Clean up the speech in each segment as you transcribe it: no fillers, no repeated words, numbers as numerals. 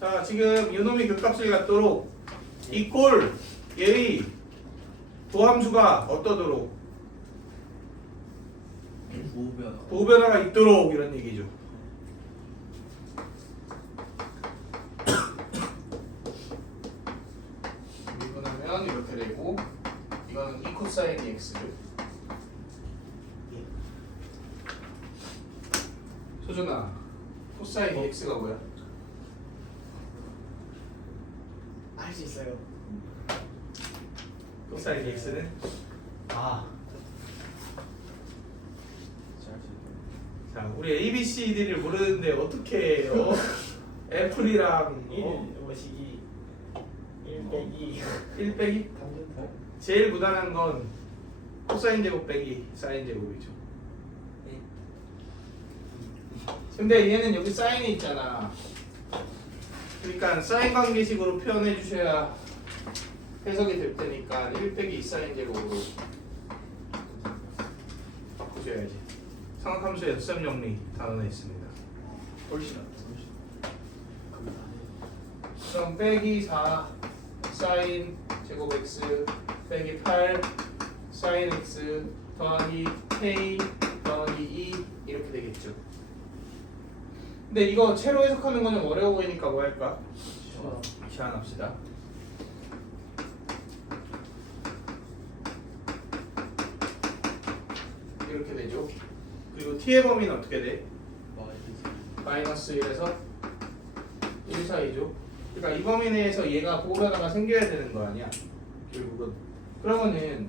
자, 지금 요놈이 극값을 갖도록 이꼴 얘의 도함수가 어떠도록 부호변화가 있도록 이런 얘기죠. 미분하면 이렇게 되고 이거는 2 코사인 x를 소준아 코사인 x가 뭐야? 할 수 있어요. 코사인 x는 아. 자, 우리 A, B, C, D를 모르는데 어떻게 해요? 애플이랑 1 오시기 1 빼기 1 빼기? 단전탈. 제일 무난한 건 코사인 제곱 빼기 사인 제곱이죠. 네. 근데 얘는 여기 사인이 있잖아. 그러니까 사인 관계식으로 표현해 주셔야 해석이 될 테니까 1 빼기 2 사인 제곱으로 바꾸셔야지. 상학함수의 엽셈 정리 단원에 있습니다. 훨씬 낫다. 그럼 빼기 4 사인 제곱 x 빼기 8 사인 x 더하기 k 더하기 2 이렇게 되겠죠. 근데 이거 채로 해석하는 건 좀 어려워 보이니까 뭐 할까? 시환합시다. 이렇게 되죠. 그리고 t의 범위는 어떻게 돼? 마이너스 1에서 1 사이죠. 그러니까 이 범위 내에서 얘가 보호변화가 생겨야 되는 거 아니야? 결국은. 그러면은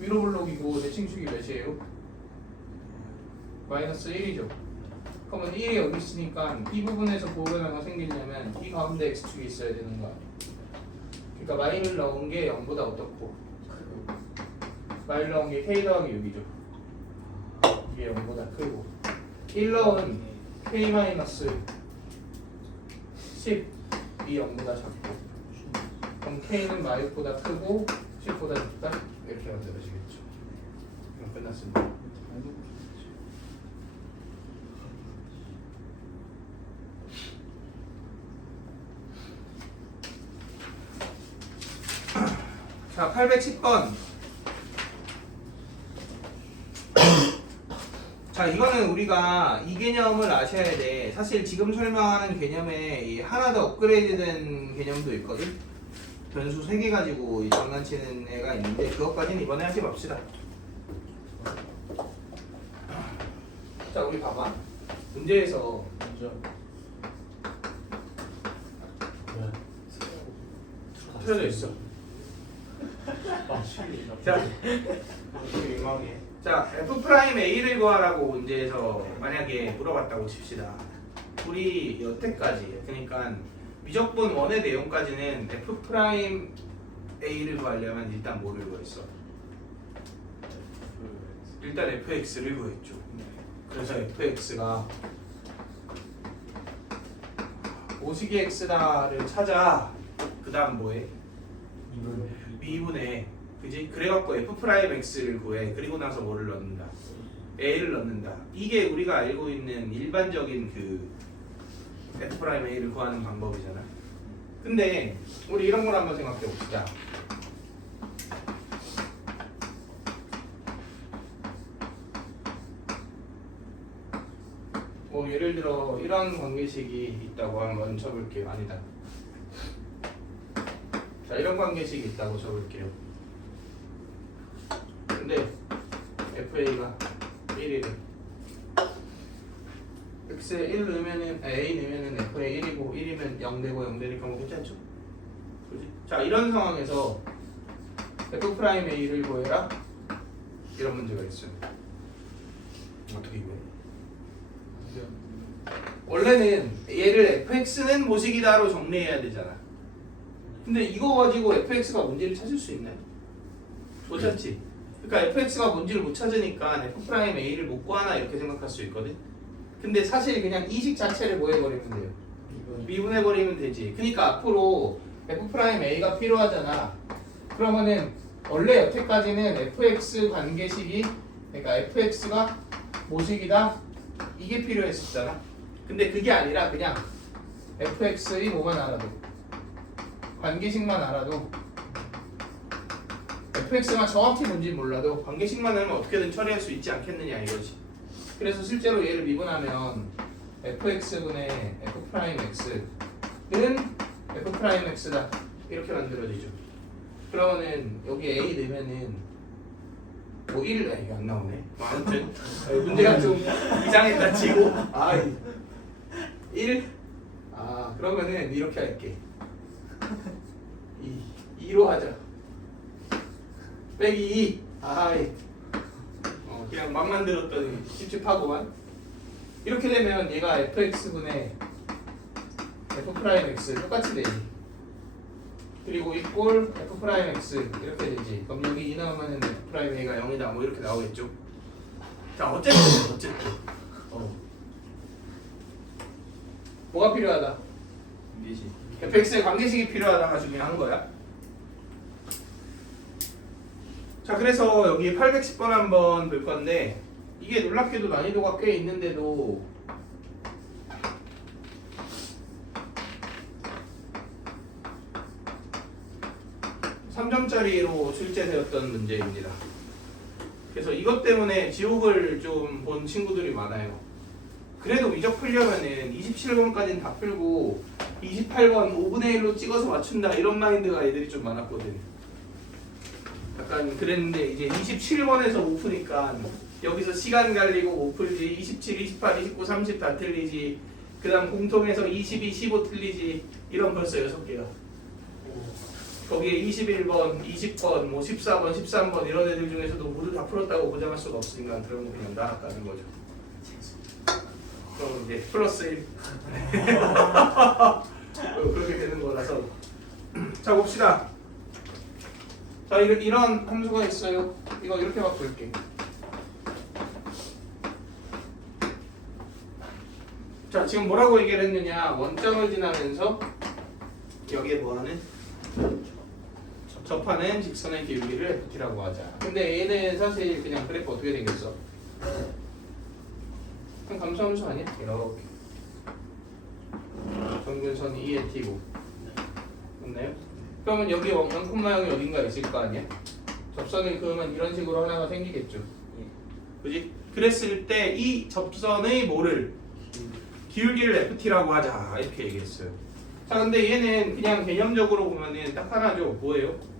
위로 블록이고 대칭축이 몇이에요? 마이너스 1이죠. 그러면 1이 여기 있으니까 이 부분에서 보호변화가 생기려면 이 가운데 x축이 있어야 되는 거 아니야? 그러니까 마이를 넣은 게 0보다 어떻고? 마이를 넣은 게 k 더하기 6이죠. 이게 0보다 크고 1 넣은 k 마이너스 10 이 0보다 작고 그럼 k는 마이보다 크고 10보다 작다 이렇게 만들어지겠죠. 그럼 끝났습니다. 자, 810번. 자, 이거는 우리가 이 개념을 아셔야 돼. 사실 지금 설명하는 개념에 이 하나 더 업그레이드된 개념도 있거든. 변수 3개 가지고 이 장난치는 애가 있는데 그것까지는 이번에 하지 맙시다. 자, 우리 봐봐. 문제에서 틀어져 있어. 자, 민망해. 자, F'A를 구하라고 문제에서 만약에 물어봤다고 칩시다. 우리 여태까지, 그러니까 미적분 1의 내용까지는 F'A를 구하려면 일단 뭐를 구했어? 일단 fx를 구했죠. 그래서 fx가 오식이 x다를 찾아. 그 다음 뭐해? 미분해. 그지? 그래갖고 f'x를 구해. 그리고 나서 뭐를 넣는다? a를 넣는다. 이게 우리가 알고 있는 일반적인 그 f'a를 구하는 방법이잖아. 근데 우리 이런 걸 한번 생각해 봅시다. 뭐 예를 들어 이런 관계식이 있다고 한번 쳐볼게요. 아니다. 자, 이런 관계식이 있다고 쳐볼게요. 근데 FA가 1이래. X에 1 넣으면은 A 넣으면은 FA 1이고 1이면 0 되고 0 되니까 뭐 괜찮죠? 그렇지? 자, 이런 상황에서 F'A를 구해라. 이런 문제가 있어요. 어떻게 구해? 원래는 얘를 fx는 모식이다로 정리해야 되잖아. 근데 이거 가지고 fx가 뭔지를 찾을 수 있나요? 못 찾지. 그러니까 fx가 뭔지를 못 찾으니까 f'a를 못 구하나 이렇게 생각할 수 있거든. 근데 사실 그냥 이 식 자체를 뭐 해버리면 돼요? 미분해버리면 되지. 그러니까 앞으로 f'a가 필요하잖아. 그러면은 원래 여태까지는 fx 관계식이, 그러니까 fx가 모식이다 이게 필요했었잖아. 근데 그게 아니라 그냥 fx의 뭐만 알아도 관계식만 알아도 fx가 정확히 뭔지 몰라도 관계식만 알면 어떻게든 처리할 수 있지 않겠느냐 이거지. 그래서 실제로 얘를 미분하면 fx분의 f'x는 f'x다 이렇게 만들어지죠. 그러면은 여기 a 넣으면은 뭐 1, 이게 안 나오네. 아무튼 문제가 좀 이상했다 치고 1? 그러면은 이렇게 할게. 2로 하자. 빼기 2. 그냥 막 만들었더니 찝찝하고만. 이렇게 되면 얘가 fx분의 f'x 똑같이 되지. 그리고 이꼴 f'x 이렇게 되지. 그럼 여기 2 나오면은 f'a가 0이다 뭐 이렇게 나오겠죠. 자 어쨌든 뭐가 필요하다? 관계식. fx의 관계식이 필요하다가 중요한 거야. 자 그래서 여기 810번 한번 볼 건데 이게 놀랍게도 난이도가 꽤 있는데도 (3점짜리로) 출제되었던 문제입니다. 그래서 이것 때문에 지옥을 좀 본 친구들이 많아요. 그래도 위적 풀려면은 27번까지는 다 풀고 28번 5분의 1로 찍어서 맞춘다 이런 마인드가 애들이 좀 많았거든. 약간 그랬는데 이제 27번에서 못 푸니까 여기서 시간 갈리고 못 풀지. 27, 28, 29, 30 다 틀리지. 그 다음 공통에서 22, 15 틀리지. 이런 벌써 6개가. 거기에 21번, 20번, 뭐 14번, 13번 이런 애들 중에서도 모두 다 풀었다고 보장할 수가 없으니까 그런 거 그냥 나갔다는 거죠. 그럼 이제 플러스 1 그렇게 되는 거라서. 자 봅시다. 자 이런 함수가 있어요. 이거 이렇게 바꿀게. 자 지금 뭐라고 얘기를 했느냐. 원점을 지나면서 여기에 뭐하는? 접하는 직선의 기울기를 FT라고 하자. 근데 얘는 사실 그냥 그래프 어떻게 생겼어? 그냥 감소함수 아니야? 이렇게 평균선 2의 t고 맞나요? 그러면 여기 0,0이 어딘가 있을 거 아니야? 접선을 그으면 이런 식으로 하나가 생기겠죠. 그지? 그랬을 때 이 접선의 뭐를? 기울기를 FT라고 하자 이렇게 얘기했어요. 자 근데 얘는 그냥 개념적으로 보면은 딱 하나죠. 뭐예요?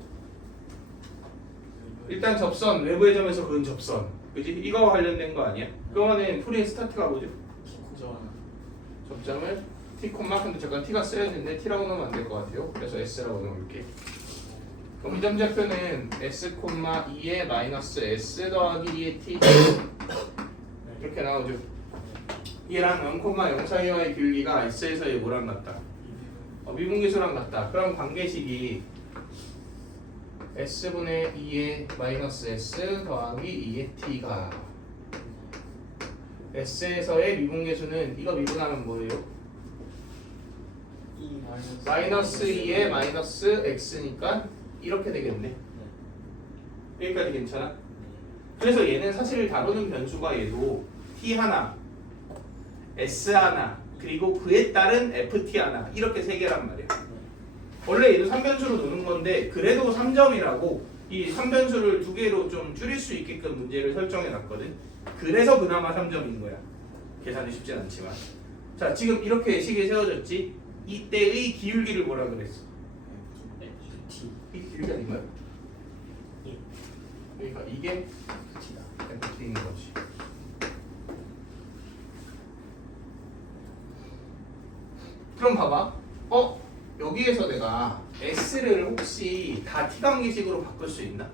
일단 접선, 외부의 점에서 그은 접선. 그지? 이거와 관련된 거 아니야? 그러면은 풀이의 스타트가 뭐죠? 접점을 t, 근데 잠깐 t가 써야 되는데 t라고 넣으면 안 될 것 같아요. 그래서 s라고 넣을게. 그럼 이 점좌표는 s, 2의 마이너스 s 더하기 2의 t 이렇게 나오죠. 얘랑 0,0 사이와의 기울기가 s에서의 뭐랑 같다? 미분계수랑 같다. 그럼 관계식이 s분의 2의 마이너스 s 더하기 2의 t가 s에서의 미분계수는 이거 미분하면 뭐예요? 마이너스 2의 마이너스 x니까 이렇게 되겠네. 여기까지 괜찮아? 그래서 얘는 사실 다루는 변수가 얘도 t 하나, s 하나, 그리고 그에 따른 ft 하나 이렇게 세 개란 말이야. 원래 얘도 3변수로 노는 건데 그래도 3점이라고 이 3변수를 2개로 좀 줄일 수 있게끔 문제를 설정해 놨거든. 그래서 그나마 3점인 거야. 계산이 쉽진 않지만. 자 지금 이렇게 식이 세워졌지. 이때의 기울기를 뭐라 그랬어? 이 기울기 아닌가요? 그러니까 이게 FT인 거지. 그럼 봐봐. 여기에서 내가 S를 혹시 다 T관계식으로 바꿀 수 있나?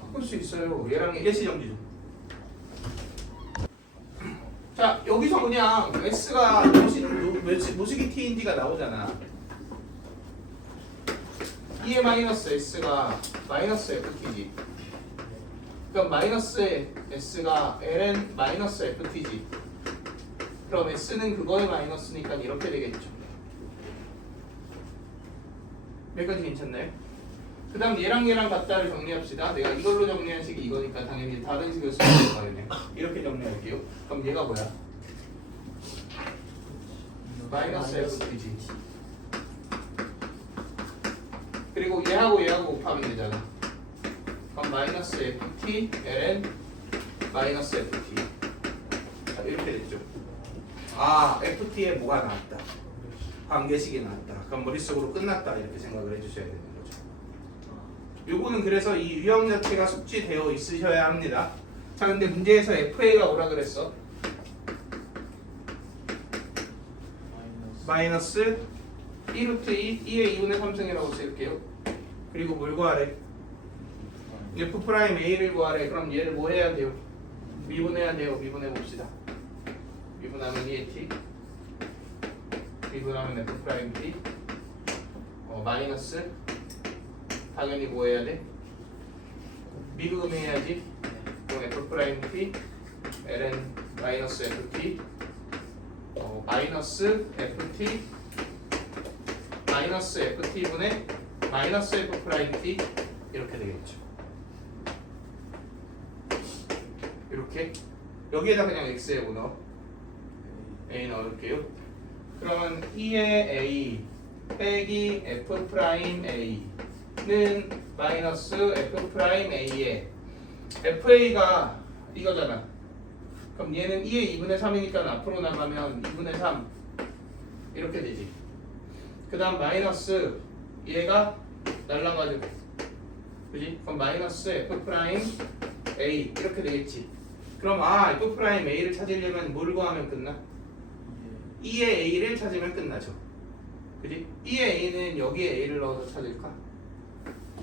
바꿀 수 있어요. 얘랑 일시정지죠. 자 여기서 그냥 S가 모식이 T인지가 나오잖아. 2의 마이너스 S가 마이너스 FT지. 그럼 마이너스 S가 ln 마이너스 FT지. 그럼 S는 그거의 마이너스니까 이렇게 되겠죠. 여기까지 괜찮나요? 그 다음 얘랑 같다를 정리합시다. 내가 이걸로 정리한 식이 이거니까 당연히 다른 식을 쓰면 되거든요. 이렇게 정리할게요. 그럼 얘가 뭐야? 마이너스 FT지. 그리고 얘하고 얘하고 곱하면 되잖아. 그럼 마이너스 FT ln 마이너스 FT. 자, 이렇게 됐죠. 아, FT에 뭐가 나왔다. 관계식이 나왔다. 그럼 머릿속으로 끝났다. 이렇게 생각을 해주셔야 되는 거죠. 요거는 그래서 이 유형 자체가 숙지되어 있으셔야 합니다. 자, 근데 문제에서 FA가 뭐라 그랬어? 마이너스 1루트 2의 2분의 3승이라고 쓸게요. 그리고 뭘 구하래? F 프라임 A를 구하래. 그럼 얘를 뭐 해야 돼요? 미분해야 돼요. 미분해 봅시다. 미분하면 2의 t 미분하면 F 프라임 t 마이너스 당연히 뭐 해야 돼? 미분해야지. 그럼 F 프라임 t ln 마이너스 ft 마이너스 ft 마이너스 ft분의 마이너스 f 프라임 t 이렇게 되겠죠. 이렇게 여기에다 그냥 x에 넣어 a 넣을게요. 그러면 2의 a 빼기 f 프라임 a는 마이너스 f 프라임 a에 fa가 이거잖아. 그럼 얘는 2의 2분의 3이니까 앞으로 나가면 2분의 3 이렇게 되지. 그 다음 마이너스 얘가 날라가지고 그지? 그럼 마이너스 f 프라임 a 이렇게 되겠지. 그럼 f 프라임 a를 찾으려면 뭘 구하면 끝나? 2의 a를 찾으면 끝나죠. 그지? 2의 a는 여기에 a를 넣어서 찾을까?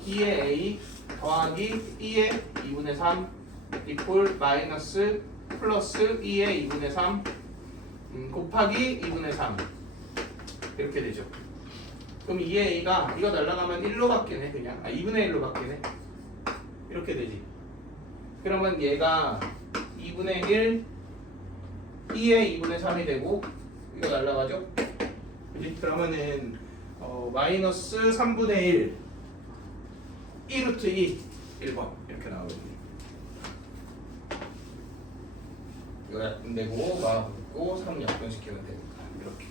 2의 a 더하기 2의 2분의 3 이퀄 마이너스 플러스 2의 2분의 3 곱하기 2분의 3 이렇게 되죠. 그럼 2의 a가 이거 날라가면 1로 바뀌네. 그냥 2분의 1로 바뀌네. 이렇게 되지. 그러면 얘가 2분의 1 2의 2분의 3이 되고 이거 날라가죠. 그지? 그러면은 마이너스 3분의 1 1루트 2 1번 이렇게 나오거든요. 이거 약분되고 마붙고 3 약분시키면 되니까 이렇게.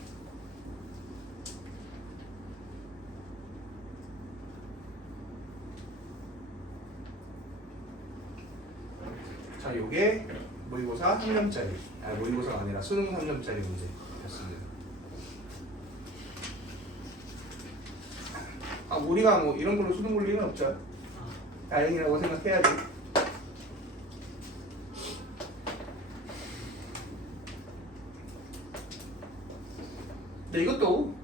자, 요게 모의고사 3점짜리 모의고사가 아니라 수능 3점짜리 문제였습니다. 우리가 뭐 이런 걸로 수능 볼 일은 없죠. 다행이라고 생각해야지. 근데 이것도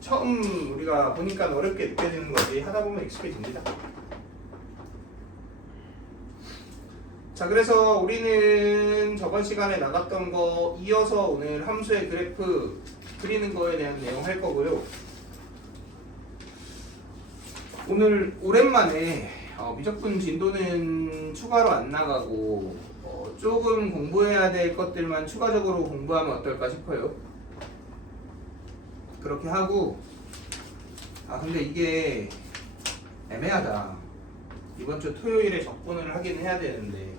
처음 우리가 보니까 어렵게 느껴지는 거지 하다 보면 익숙해집니다. 자, 그래서 우리는 저번 시간에 나갔던 거 이어서 오늘 함수의 그래프 그리는 거에 대한 내용 할 거고요. 오늘 오랜만에 미적분 진도는 추가로 안 나가고 조금 공부해야 될 것들만 추가적으로 공부하면 어떨까 싶어요. 그렇게 하고 근데 이게 애매하다. 이번 주 토요일에 적분을 하긴 해야 되는데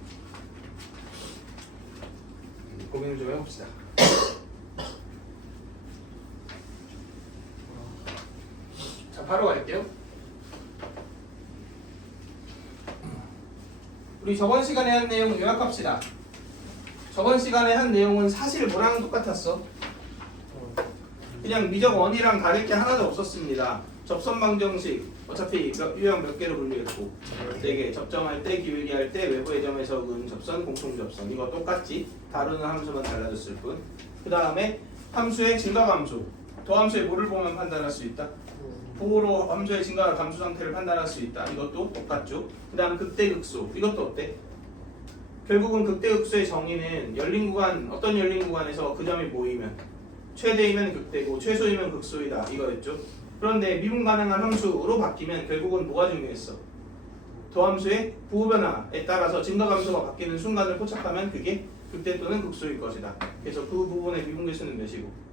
고민을 좀 해봅시다. 자, 바로 갈게요. 우리 저번 시간에 한 내용 요약합시다. 저번 시간에 한 내용은 사실 뭐랑 똑같았어? 그냥 미적 원이랑 다를 게 하나도 없었습니다. 접선 방정식 어차피 유형 몇 개로 분류했고 4개 접점할 때 기울기할 때 외부의 점에서 근 접선 공통 접선 이거 똑같지. 다루는 함수만 달라졌을 뿐. 그 다음에 함수의 증가함수 더함수의 뭐를 보면 판단할 수 있다? 부호로 함수의 증가 감수 상태를 판단할 수 있다. 이것도 똑같죠. 그 다음 극대극소 이것도 어때? 결국은 극대극소의 정의는 열린 구간 어떤 열린 구간에서 그 점이 모이면 최대이면 극대고 최소이면 극소이다 이거였죠. 그런데 미분 가능한 함수로 바뀌면 결국은 뭐가 중요했어? 더함수의 부호 변화에 따라서 증가함수가 바뀌는 순간을 포착하면 그게 극대 또는 극소일 것이다. 그래서 그 부분의 미분 개수는 몇이고?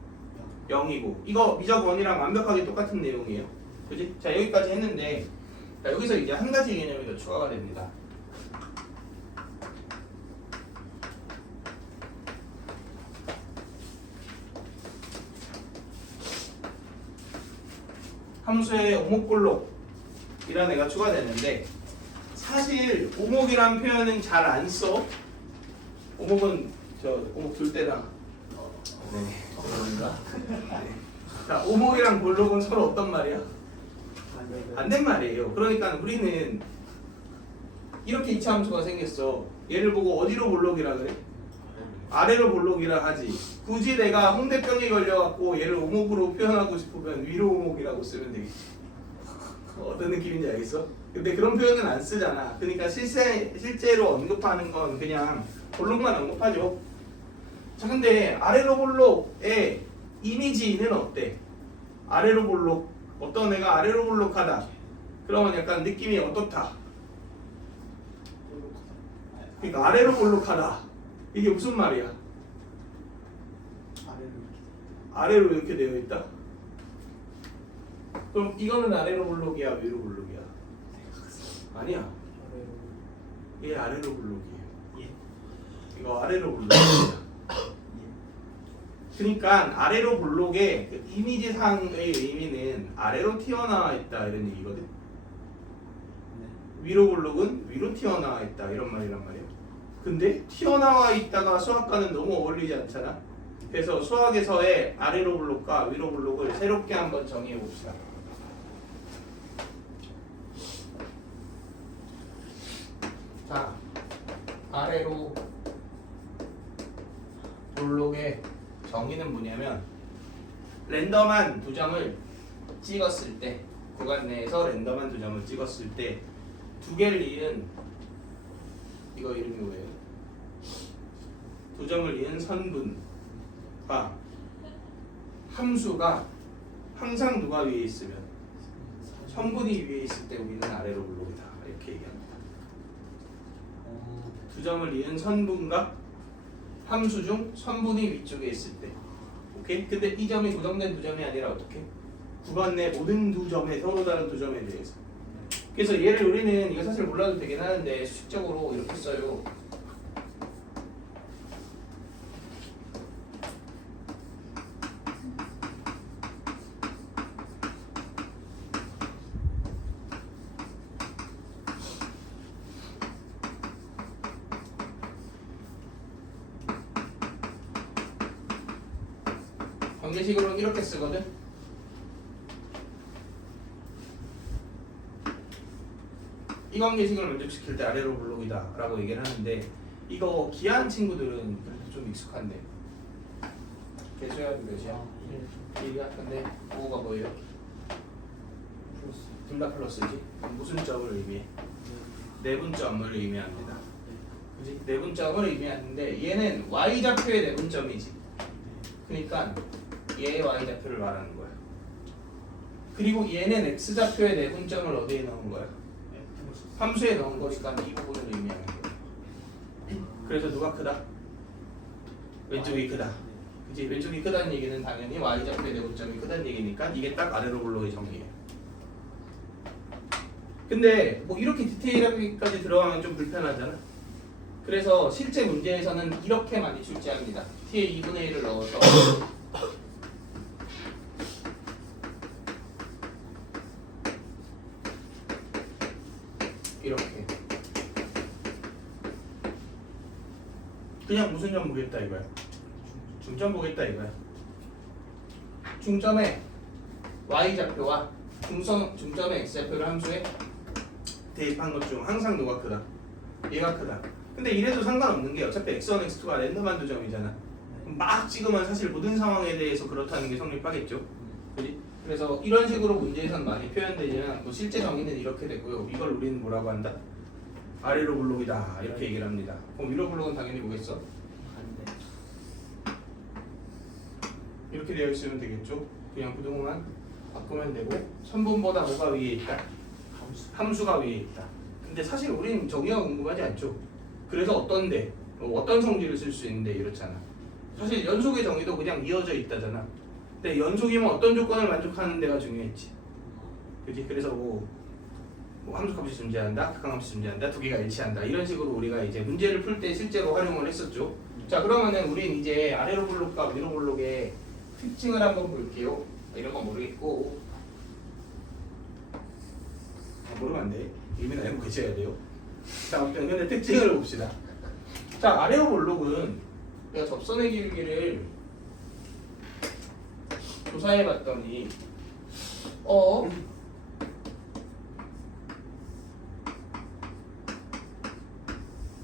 0이고 이거 미적 원이랑 완벽하게 똑같은 내용이에요. 그지? 자, 여기까지 했는데 자, 여기서 이제 한 가지 개념이 더 추가가 됩니다. 함수에 오목볼록이라는 애가 추가되는데 사실 오목이란 표현은 잘 안 써. 오목은 오목 둘 때랑 그런가? 자, 오목이랑 볼록은 서로 어떤 말이야? 반대 말이에요. 그러니까 우리는 이렇게 이차 함수가 생겼어. 얘를 보고 어디로 볼록이라 그래? 아래로 볼록이라 하지. 굳이 내가 홍대병에 걸려갖고 얘를 오목으로 표현하고 싶으면 위로 오목이라고 쓰면 되겠지. 어떤 느낌인지 알겠어? 근데 그런 표현은 안 쓰잖아. 그러니까 실제로 언급하는 건 그냥 볼록만 언급하죠. 자, 근데 아래로 볼록의 이미지는 어때? 아래로 볼록, 어떤 애가 아래로 볼록하다. 그러면 약간 느낌이 어떻다? 그러니까 아래로 볼록하다. 이게 무슨 말이야? 아래로 이렇게 되어 있다. 그럼 이거는 아래로 볼록이야, 위로 볼록이야? 아니야. 얘 아래로 볼록이에요. 이거 아래로 볼록이야. 그러니까 아래로 볼록의 그 이미지상의 의미는 아래로 튀어나와 있다 이런 얘기거든. 위로 볼록은 위로 튀어나와 있다 이런 말이란 말이야. 근데 튀어나와 있다가 수학과는 너무 어울리지 않잖아. 그래서 수학에서의 아래로 볼록과 위로 볼록을 새롭게 한번 정의해 봅시다. 자, 아래로 볼록의 정의는 뭐냐면 랜덤한 두 점을 찍었을 때 구간 내에서 랜덤한 두 점을 찍었을 때 두 개를 이은 이거 이름이 뭐예요? 두 점을 이은 선분과 함수가 항상 누가 위에 있으면 선분이 위에 있을 때 우리는 아래로 볼록이다 이렇게 얘기합니다. 두 점을 이은 선분과 함수 중 선분이 위쪽에 있을 때, 오케이? 근데 이 점이 고정된 두 점이 아니라 어떻게? 구간 내 모든 두 점에 서로 다른 두 점에 대해서. 그래서 얘를 우리는 이거 사실 몰라도 되긴 하는데 수식적으로 이렇게 써요. 관계식으로는 이렇게 쓰거든. 이 관계식을 만족시킬 때 아래로 볼록이다 라고 얘기를 하는데 이거 기하한 친구들은 그래도 좀 익숙한데 개수야 몇이야? 1이야? 근데 5가 뭐예요? 둘 다 플러스지? 그럼 무슨 점을 의미해? 내분점을 의미합니다. 그치? 내분점을 의미하는데 얘는 y좌표의 내분점이지. 그러니까 얘의 y좌표를 말하는 거야. 그리고 얘는 x좌표의 내분점을 어디에 넣은 거야? 함수에 넣은 거니까 이 부분을 의미하는 거야. 그래서 누가 크다? 왼쪽이 크다. 그치? 왼쪽이 크다는 얘기는 당연히 y좌표의 내분점이 크다는 얘기니까 이게 딱 아래로 볼록의 정의예요. 근데 뭐 이렇게 디테일하게까지 들어가면 좀 불편하잖아. 그래서 실제 문제에서는 이렇게 많이 출제합니다. t에 2분의 1을 넣어서 이렇게 그냥 무슨 점 보겠다 이거야. 중점 보겠다 이거야. 중점의 y좌표와 중점의 x좌표를 함수에 대입한 것 중 항상 누가 크다? 얘가 크다. 근데 이래도 상관없는 게 어차피 x1, x2가 랜덤한 두 점이잖아. 막 찍으면 사실 모든 상황에 대해서 그렇다는 게 성립하겠죠. 그지? 그래서 이런 식으로 문제에선 많이 표현되지만 뭐 실제 정의는 이렇게 되고요. 이걸 우리는 뭐라고 한다? 아래로 볼록이다 이렇게 얘기를 합니다. 그럼 위로 볼록은 당연히 뭐겠어? 이렇게 되어 있으면 되겠죠. 그냥 그동안 바꾸면 되고 선분보다 뭐가 위에 있다? 함수가 위에 있다. 근데 사실 우리는 정의가 궁금하지 않죠. 그래서 어떤데 어떤 성질을 쓸 수 있는데 이렇잖아. 사실 연속의 정의도 그냥 이어져 있다잖아. 근데 연속이면 어떤 조건을 만족하는 데가 중요했지. 그지? 그래서 뭐 함수값이 존재한다, 극한값이 존재한다, 두 개가 일치한다 이런 식으로 우리가 이제 문제를 풀 때 실제로 활용을 했었죠. 자, 그러면은 우린 이제 아래로 볼록과 위로 볼록의 특징을 한번 볼게요. 이런 건 모르겠고 모르면 안 돼. 이미 알고 계셔야 돼요. 자, 아무튼 근데 특징을 봅시다. 자, 아레오 볼록은 내가 접선의 길이를 조사해 봤더니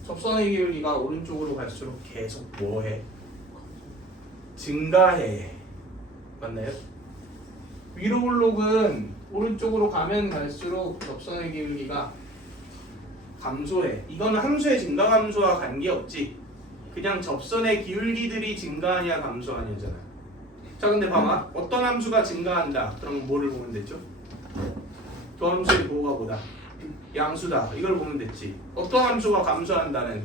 접선의 길이가 오른쪽으로 갈수록 계속 뭐해? 증가해. 맞나요? 위로 볼록은 오른쪽으로 가면 갈수록 접선의 기울기가 감소해. 이거는 함수의 증가 감소와 관계없지. 그냥 접선의 기울기들이 증가하냐 감소하냐잖아. 자, 근데 봐봐. 어떤 함수가 증가한다. 그러면 뭐를 보면 되죠? 도함수의 보호가 뭐다? 양수다. 이걸 보면 됐지. 어떤 함수가 감소한다는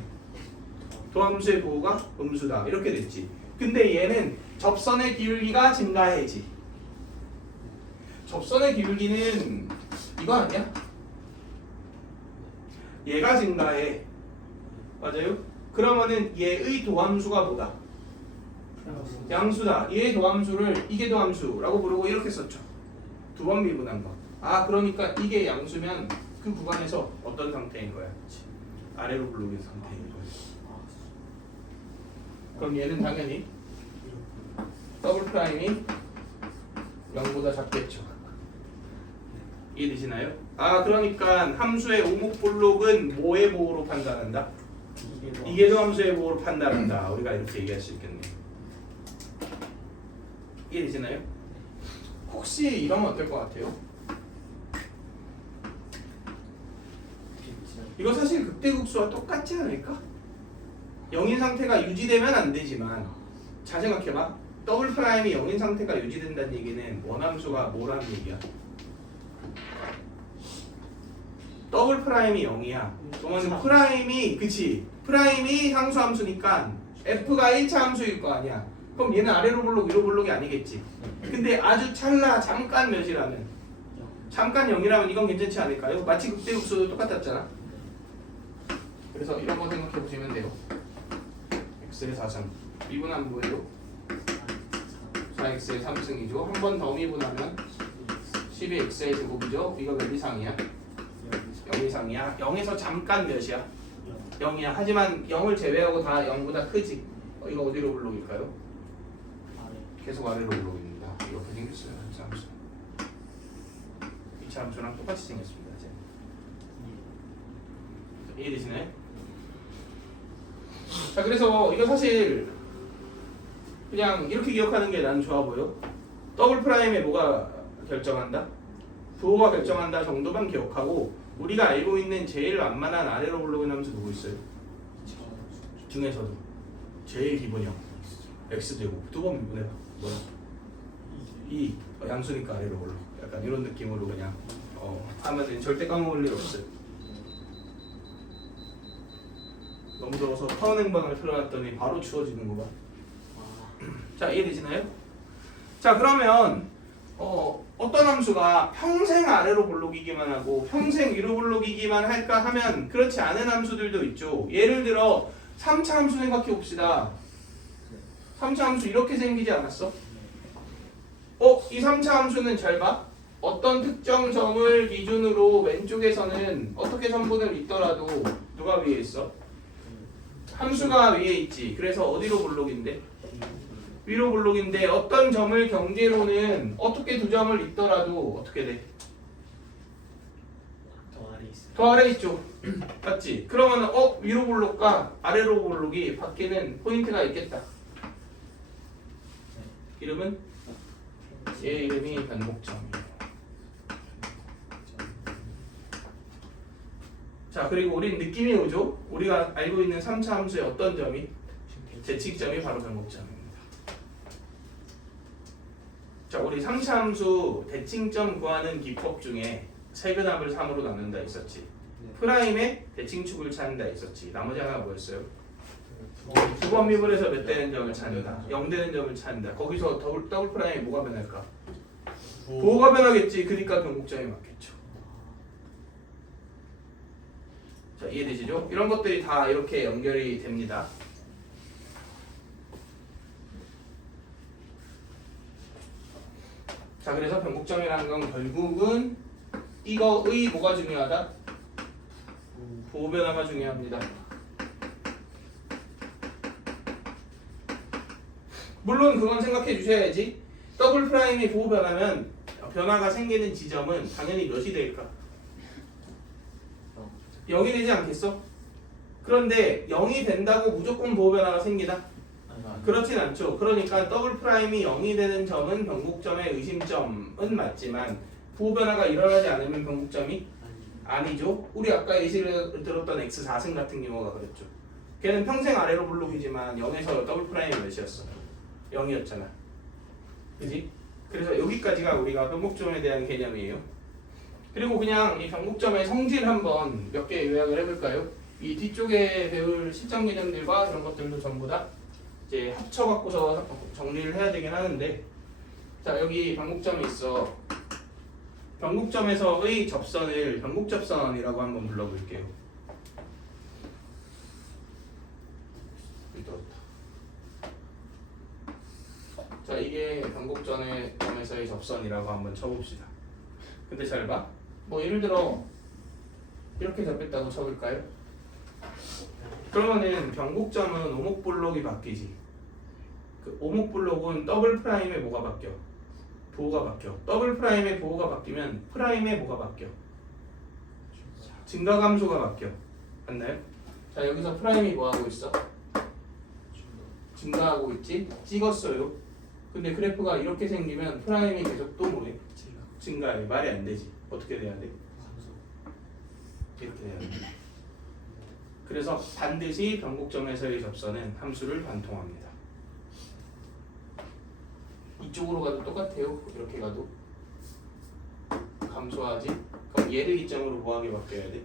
도함수의 보호가 음수다. 이렇게 됐지. 근데 얘는 접선의 기울기가 증가해지. 접선의 기울기는 이거 아니야? 얘가 증가해. 맞아요? 그러면은 얘의 도함수가 뭐다? 양수다. 얘의 도함수를 이게 도함수라고 부르고 이렇게 썼죠. 두 번 미분한 거. 아, 그러니까 이게 양수면 그 구간에서 어떤 상태인 거야? 아래로 블록인 상태인 거야. 그럼 얘는 당연히 더블 프라임이 0보다 작겠죠. 이해되시나요? 아, 그러니까 함수의 오목 볼록은 뭐의 보호로 판단한다? 이계도 함수의 보호로 판단한다. 우리가 이렇게 얘기할 수 있겠네. 이해되시나요? 혹시 이러면 어떨 것 같아요? 이거 사실 극대국수와 똑같지 않을까? 0인 상태가 유지되면 안 되지만 잘 생각해봐. 더블 프라임이 0인 상태가 유지된다는 얘기는 원함수가 뭐라는 얘기야? 더블 프라임이 0이야. 그러면 프라임이 그치? 프라임이 상수 함수니까 f가 1차 함수일 거 아니야. 그럼 얘는 아래로 볼록 위로 볼록이 아니겠지. 근데 아주 찰나 잠깐 몇이라면 잠깐 0이라면 이건 괜찮지 않을까요? 마치 극대국수도 똑같았잖아. 그래서 이런 거 생각해 보시면 돼요. x의 4승 미분하면 뭐예요? 4x의 3승이죠. 한 번 더 미분하면 12x의 제곱이죠. 이거 몇 이상이야? 0 이상이야. 0에서 잠깐 몇이야? 0이야. 하지만 0을 제외하고 다 0보다 크지. 이거 어디로 볼록일까요? 계속 아래로 볼록입니다. 이렇게 생겼어요. 1차 함수. 2차 함수랑 똑같이 생겼습니다. 이제. 이해되시나요? 자, 그래서 이거 사실 그냥 이렇게 기억하는 게 난 좋아 보여. 더블 프라임에 뭐가 결정한다? 부호가 결정한다 정도만 기억하고 우리가 알고 있는 제일 완만한 아래로 볼록인 함수 누구 있어요? 중에서도 제일 기본형 x제곱 두 번 미분해봐. 뭐야? 2 양수니까 아래로 볼록. 약간 이런 느낌으로 그냥 하면 절대 까먹을 일 없어요. 너무 더워서 파원 행방을 틀어놨더니 바로 추워지는 거 봐. 자, 이해되시나요? 자, 그러면 어떤 함수가 평생 아래로 볼록이기만 하고 평생 위로 볼록이기만 할까 하면 그렇지 않은 함수들도 있죠. 예를 들어 3차 함수 생각해 봅시다. 3차 함수 이렇게 생기지 않았어? 이 3차 함수는 잘 봐. 어떤 특정 점을 기준으로 왼쪽에서는 어떻게 선분을 잇더라도 누가 위에 있어? 함수가 위에 있지. 그래서 어디로 볼록인데? 위로 볼록인데 어떤 점을 경계로는 어떻게 두 점을 잇더라도 어떻게 돼? 더 아래 있죠. 맞지? 그러면 위로 볼록과 아래로 볼록이 바뀌는 포인트가 있겠다. 이름은? 얘 이름이 변곡점이에요. 자, 그리고 우린 느낌이 오죠? 우리가 알고 있는 3차 함수의 어떤 점이? 제칙점이 바로 변곡점입니다. 자, 우리 3차 함수 대칭점 구하는 기법 중에 세근합을 3으로 나눈다 있었지. 프라임의 대칭축을 찾는다 있었지. 나머지 하나가 뭐였어요? 두 번 미분해서 몇 되는 점을 찾는다. 0 되는 점을 찾는다. 거기서 더블 프라임이 뭐가 변할까? 부호가 변하겠지. 그러니까 변곡점이 맞겠죠. 자, 이해되시죠? 이런 것들이 다 이렇게 연결이 됩니다. 자, 그래서 변곡점이라는 건 결국은 이거의 뭐가 중요하다? 보호 변화가 중요합니다. 물론 그건 생각해 주셔야지. 더블 프라임이 보호 변화면 변화가 생기는 지점은 당연히 몇이 될까? 0이 되지 않겠어? 그런데 0이 된다고 무조건 보호 변화가 생기나? 그렇진 않죠. 그러니까 더블 프라임이 0이 되는 점은 변곡점의 의심점은 맞지만 보호 변화가 일어나지 않으면 변곡점이 아니죠. 우리 아까 예시를 들었던 x4승 같은 경우가 그랬죠. 걔는 평생 아래로 블록이지만 0에서 더블 프라임이 몇이었어? 0이었잖아. 그지? 그래서 여기까지가 우리가 변곡점에 대한 개념이에요. 그리고 그냥 이 변곡점의 성질 한번 몇 개 요약을 해볼까요? 이 뒤쪽에 배울 실전 개념들과 이런 것들도 전부 다 이제 합쳐갖고서 정리를 해야 되긴 하는데, 자 여기 변곡점이 있어. 변곡점에서의 접선을 변곡접선이라고 한번 불러볼게요. 자 이게 변곡점에서의 접선이라고 한번 쳐봅시다. 근데 잘 봐. 뭐 예를 들어 이렇게 접했다고 쳐볼까요? 그러면은 변곡점은 오목블록이 바뀌지. 그 오목블록은 더블 프라임에 뭐가 바뀌어? 보호가 바뀌어. 더블 프라임의 보호가 바뀌면 프라임의 뭐가 바뀌어? 증가감소가 바뀌어. 맞나요? 자 여기서 프라임이 뭐하고 있어? 증가하고 있지? 찍었어요. 근데 그래프가 이렇게 생기면 프라임이 계속 또 뭐해? 증가해. 말이 안 되지. 어떻게 돼야 돼? 이렇게 돼야 돼. 그래서 반드시 변곡점에서의 접선은 함수를 관통합니다. 이쪽으로 가도 똑같아요. 이렇게 가도 감소하지. 그럼 얘를 기점으로 뭐하게 바뀌어야 돼?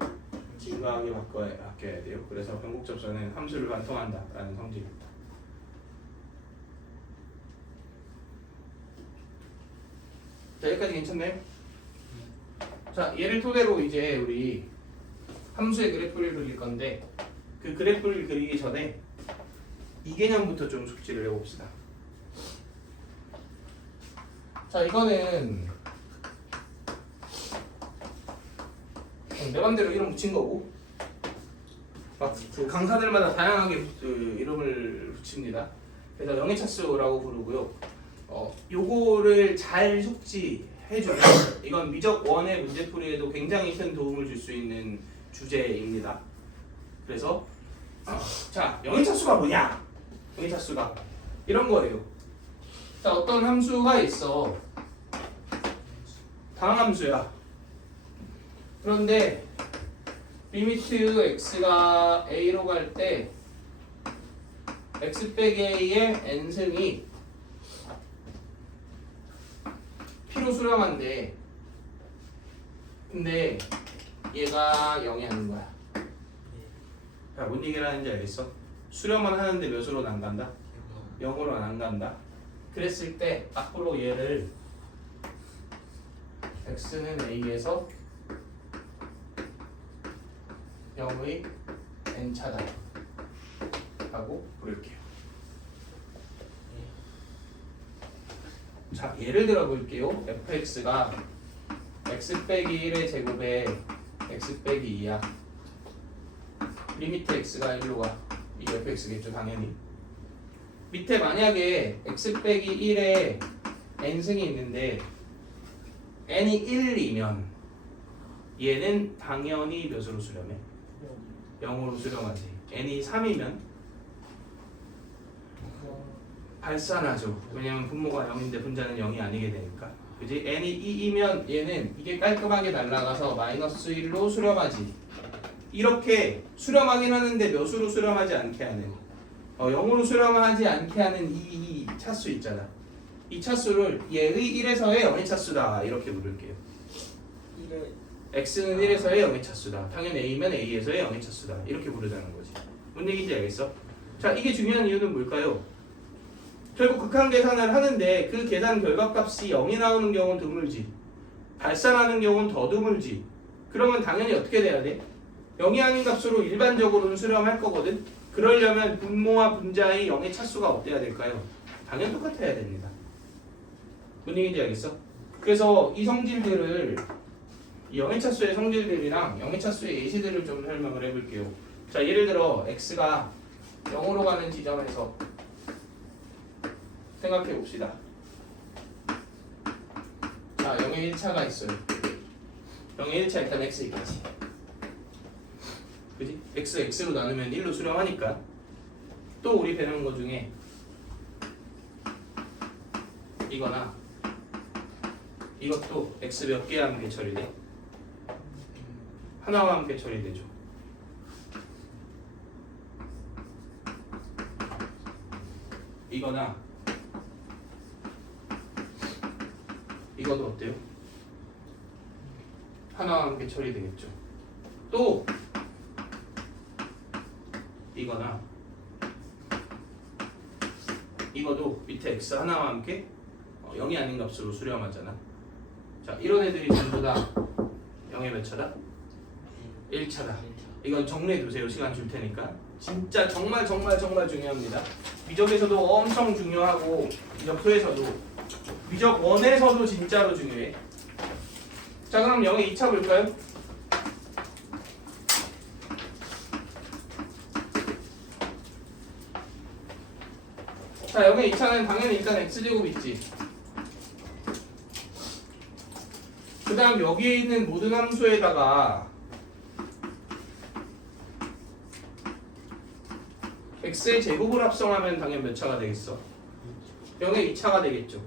증가하게 바뀌어야 돼요. 그래서 변곡접선은 함수를 관통한다라는 성질입니다. 자 여기까지 괜찮나요? 자 얘를 토대로 이제 우리 함수의 그래프를 그릴 건데, 그 그래프를 그리기 전에 이 개념부터 좀 숙지를 해봅시다. 자 이거는 내 맘대로 이름 붙인 거고, 막 그 강사들마다 다양하게 이름을 붙입니다. 그래서 영해차수라고 부르고요. 요거를 잘 숙지해주면 이건 미적 원의 문제풀이에도 굉장히 큰 도움을 줄 수 있는 주제입니다. 그래서 자 영해차수가 뭐냐? 영해차수가 이런 거예요. 자 어떤 함수가 있어. 당함수야. 그런데 리미트 x가 a로 갈 때 x 빼기 a의 n승이 p로 수렴한데, 근데 얘가 0이 아닌 거야. 자, 뭔 얘기를 하는지 알겠어? 수렴은 하는데 몇으로는 안 간다? 0으로 안 간다. 그랬을 때 앞으로 얘를 x는 a에서 0의 n차다 하고 부를게요. 자 예를 들어 볼게요. fx가 x 빼기 1의 제곱에 x 빼기 2야. 리미트 x가 1로 가. 이게 fx겠죠 당연히. 밑에 만약에 x 빼기 1에 n승이 있는데 n이 1이면 얘는 당연히 몇으로 수렴해? 0으로 수렴하지. n이 3이면 발산하죠. 왜냐면 분모가 0인데 분자는 0이 아니게 되니까. 그지? n이 2이면 얘는 이게 깔끔하게 날아가서 마이너스 1로 수렴하지. 이렇게 수렴하긴 하는데 몇으로 수렴하지 않게 하는 0으로 수렴하지 않게 하는 이 차수 있잖아. 이 차수를 얘의 1에서의 0의 차수다 이렇게 부를게요. x는 1에서의 0의 차수다. 당연히 a면 a에서의 0의 차수다 이렇게 부르자는 거지. 뭔 얘기인지 알겠어? 자 이게 중요한 이유는 뭘까요? 결국 극한 계산을 하는데 그 계산 결과값이 0이 나오는 경우는 드물지, 발산하는 경우는 더 드물지. 그러면 당연히 어떻게 돼야 돼? 0이 아닌 값으로 일반적으로는 수렴할 거거든. 그러려면 분모와 분자의 0의 차수가 어때야 될까요? 당연히 똑같아야 됩니다. 뭔 얘기인지 알겠어? 그래서 이 성질들을 이 영해차수의 성질들이랑 영해차수의 예시들을 좀 설명을 해볼게요. 자, 예를 들어 x가 0으로 가는 지점에서 생각해 봅시다. 자, 0의 1차가 있어요. 0의 1차 일단 x 있겠지. 그지? x, x로 나누면 1로 수렴하니까. 또 우리 배운 거 중에 이거나 이것도 x 몇 개와 함께 처리돼? 하나와 함께 처리되죠. 이거나 이것도 어때요? 하나와 함께 처리되겠죠. 또 이거나 이거도 밑에 x 하나와 함께 0이 아닌 값으로 수렴하잖아. 자, 이런 애들이 전부 다 0의 몇 차다? 1차다. 이건 정리해 두세요. 시간 줄 테니까. 진짜 정말 중요합니다. 미적에서도 엄청 중요하고 미적 2에서도 미적 1에서도 진짜로 중요해. 자, 그럼 0의 2차 볼까요? 자, 0의 2차는 당연히 일단 x제곱 있지. 그 다음 여기에 있는 모든 함수에다가 x의 제곱을 합성하면 당연히 몇 차가 되겠어? 0의 2차가 되겠죠.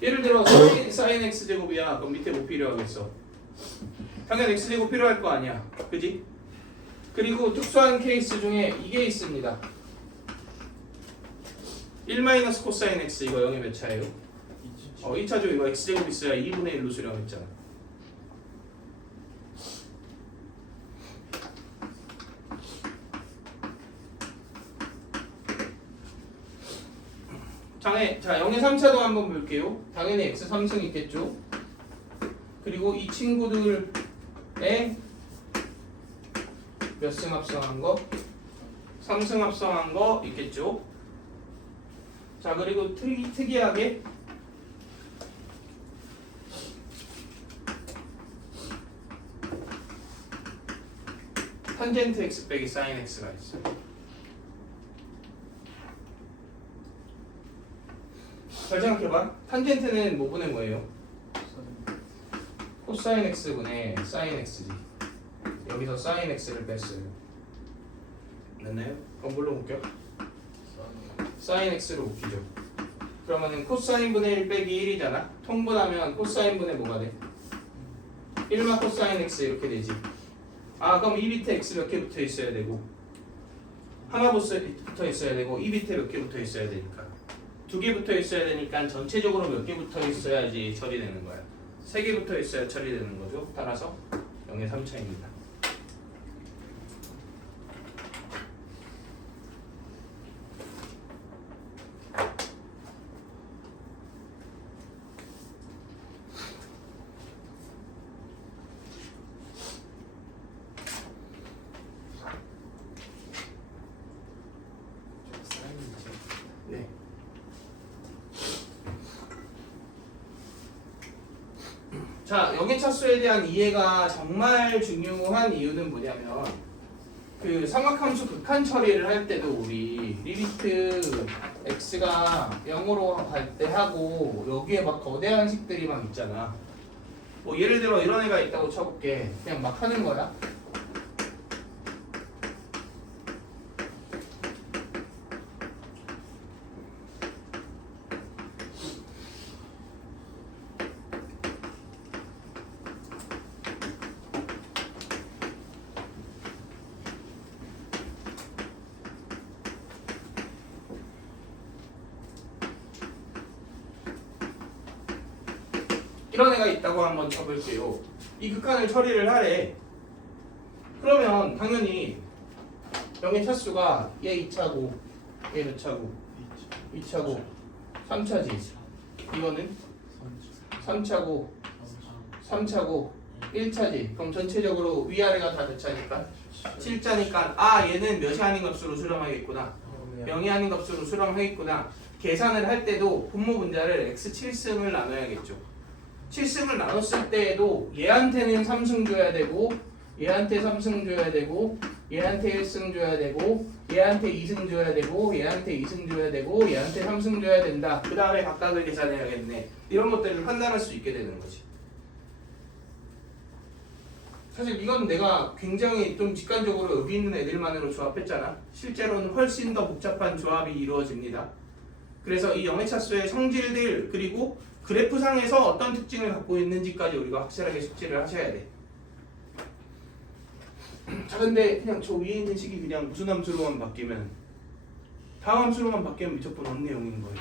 예를 들어 sin x제곱이야. 그럼 밑에 뭐 필요하겠어? 당연히 x제곱 필요할 거 아니야. 그지? 그리고 특수한 케이스 중에 이게 있습니다. 1 코사인 x 이거 0의 몇 차예요? 2차죠. 이거 x제곱 있어야 2분의 1로 수렴했잖아. 자, 0의 3차도 한번 볼게요. 당연히 x 3승 있겠죠. 그리고 이 친구들의 몇 승 합성한 거? 3승 합성한 거 있겠죠. 자, 그리고 특이하게 탄젠트 x 빼기 사인 x가 있어요. 잘 생각해봐. 탄젠트는 뭐 분의 뭐예요? 코사인 x분의 사인 x지. 여기서 사인 x를 뺐어요. 됐나요? 그럼 뭘로 묶여? 사인 x로 묶이죠. 그러면은 코사인분의 1 빼기 1이잖아. 통분하면 코사인분의 뭐가 돼? 1마 코사인 x 이렇게 되지. 아, 그럼 이 밑에 x 몇 개 붙어 있어야 되고 하나 붙어 있어야 되고 이 밑에 몇 개 붙어 있어야 되니까 2개 붙어 있어야 되니까 전체적으로 몇 개 붙어 있어야지 처리되는 거야. 3개 붙어 있어야 처리되는 거죠. 따라서 0의 3차입니다. 네. 자, 영해차수에 대한 이해가 정말 중요한 이유는 뭐냐면 그 삼각함수 극한 처리를 할 때도 우리 리미트 x가 0으로 갈 때 하고 여기에 막 거대한 식들이 막 있잖아. 뭐 예를 들어 이런 애가 있다고 쳐볼게. 그냥 막 하는 거야. 이런 애가 있다고 한번 쳐볼게요. 이 극한을 처리를 하래. 그러면 당연히 0의 차수가 얘 2차고 얘 몇 차고 2차고 3차지. 이거는 3차고 3차고 1차지. 그럼 전체적으로 위아래가 다 몇 차니까? 7차니까 아, 얘는 몇이 아닌 값으로 수렴하겠구나. 0이 아닌 값으로 수렴하겠구나. 계산을 할 때도 분모 분자를 x 7승을 나눠야겠죠. 7승을 나눴을 때에도 얘한테는 3승 줘야 되고 얘한테 3승 줘야 되고 얘한테 1승 줘야 되고 얘한테 2승 줘야 되고 얘한테 2승 줘야 되고 얘한테 3승 줘야 된다. 그 다음에 각각을 계산해야겠네. 이런 것들을 판단할 수 있게 되는 거지. 사실 이건 내가 굉장히 좀 직관적으로 여기 있는 애들만으로 조합했잖아. 실제로는 훨씬 더 복잡한 조합이 이루어집니다. 그래서 이 영해차수의 성질들 그리고 그래프상에서 어떤 특징을 갖고 있는지까지 우리가 확실하게 숙지를 하셔야 돼. 자 근데 그냥 저 위에 있는 식이 그냥 무슨 함수로만 바뀌면 다음 함수로만 바뀌면 미적분 언 내용인 거예요.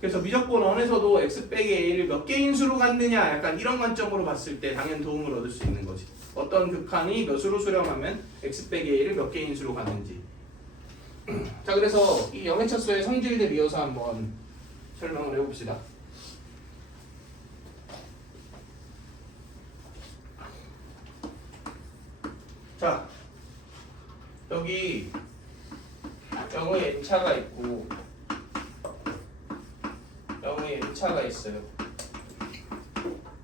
그래서 미적분 언에서도 x 빼기 a를 몇 개인 수로 갖느냐 약간 이런 관점으로 봤을 때 당연 도움을 얻을 수 있는 거지. 어떤 극한이 몇으로 수렴하면 x 빼기 a를 몇 개인 수로 갖는지. 자 그래서 이 영해차수의 성질들 이어서 한번 설명을 해봅시다. 자 여기 0의 n차가 있고 0의 n차가 있어요.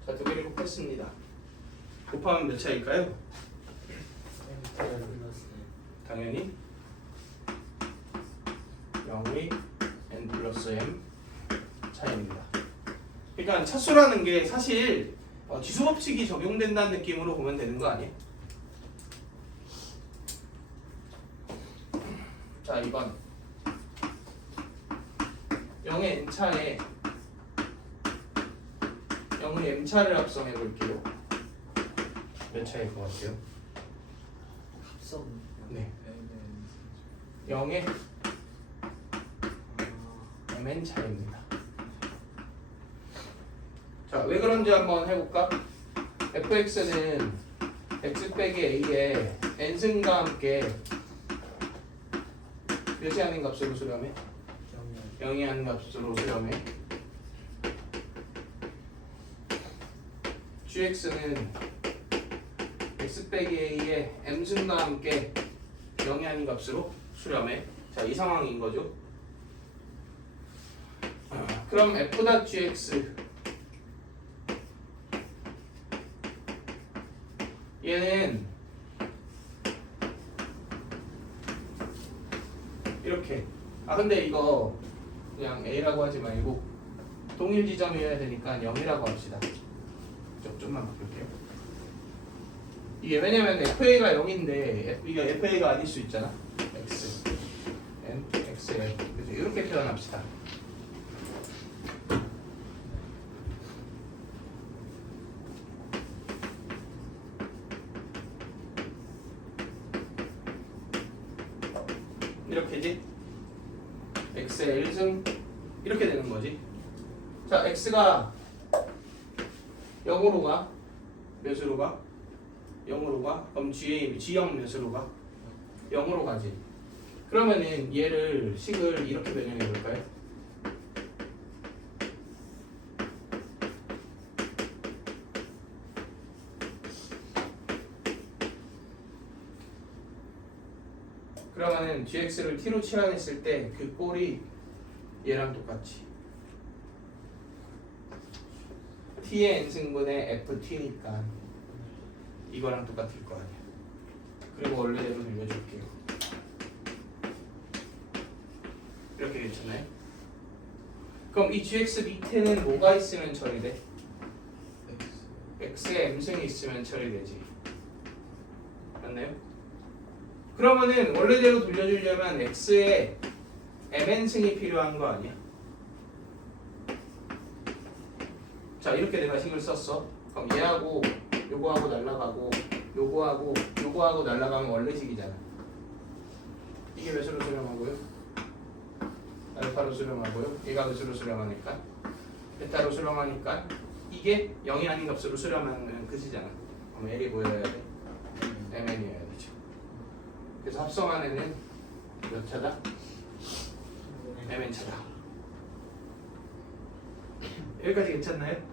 자 두 개를 곱했습니다. 곱하면 몇 차일까요? 당연히 0의 n 플러스 m 차이입니다. 그러니까 차수라는 게 사실 지수법칙이 적용된다는 느낌으로 보면 되는 거 아니에요? 자 2번 0의 n차에 0의 m차를 합성해 볼게요. 몇 차일 것 같아요? 합성. 네 0의 mn 차입니다. 자 왜 그런지 한번 해볼까? fx는 x 빼기 a의 n승과 함께 몇이 하는 값으로 수렴해? 0이 하는 값으로 수렴해. gx는 x 빼기 a의 m승과 함께 0이 하는 값으로 수렴해. 자, 이 상황인 거죠. 그럼 f.gx 얘는 이렇게 근데 이거 그냥 a라고 하지 말고 동일 지점이어야 되니까 0이라고 합시다. 좀만 바꿀게요. 이게 왜냐면 FA가 0인데 이게 FA가 아닐 수 있잖아. X, N, X, L 그래서 이렇게 표현합시다. 이렇게지? X의 1승 이렇게 되는 거지. 자, X가 0으로 가? 몇으로 가? 0으로 가? 그럼 G0 몇으로 가? 0으로 가지. 그러면은 얘를 식을 이렇게 변형해 볼까요? 그러면은 gx를 t로 치환했을 때 그 꼴이 얘랑 똑같이 t의 n승분의 ft니까 이거랑 똑같을 거 아니야. 그리고 원래대로 늘려줄게요. 이렇게 괜찮나요? 그럼 이 gx 밑에는 뭐가 있으면 처리돼? x의 m승이 있으면 처리되지. 맞나요? 그러면은 원래대로 돌려주려면 x에 mn승이 필요한 거 아니야? 자, 이렇게 내가 식을 썼어. 그럼 얘하고 요거하고 날라가고 요거하고 날라가면 원래식이잖아. 이게 몇으로 수렴하고요? 알파로 수렴하고요. 얘가 몇으로 수렴하니까? 베타로 수렴하니까 이게 0이 아닌 값으로 수렴하는 끝이잖아. 그럼 L이 뭐여야 돼? mn이어야 되죠. 그래서 합성한 애는 몇 차다? mn 차다. 여기까지 괜찮나요?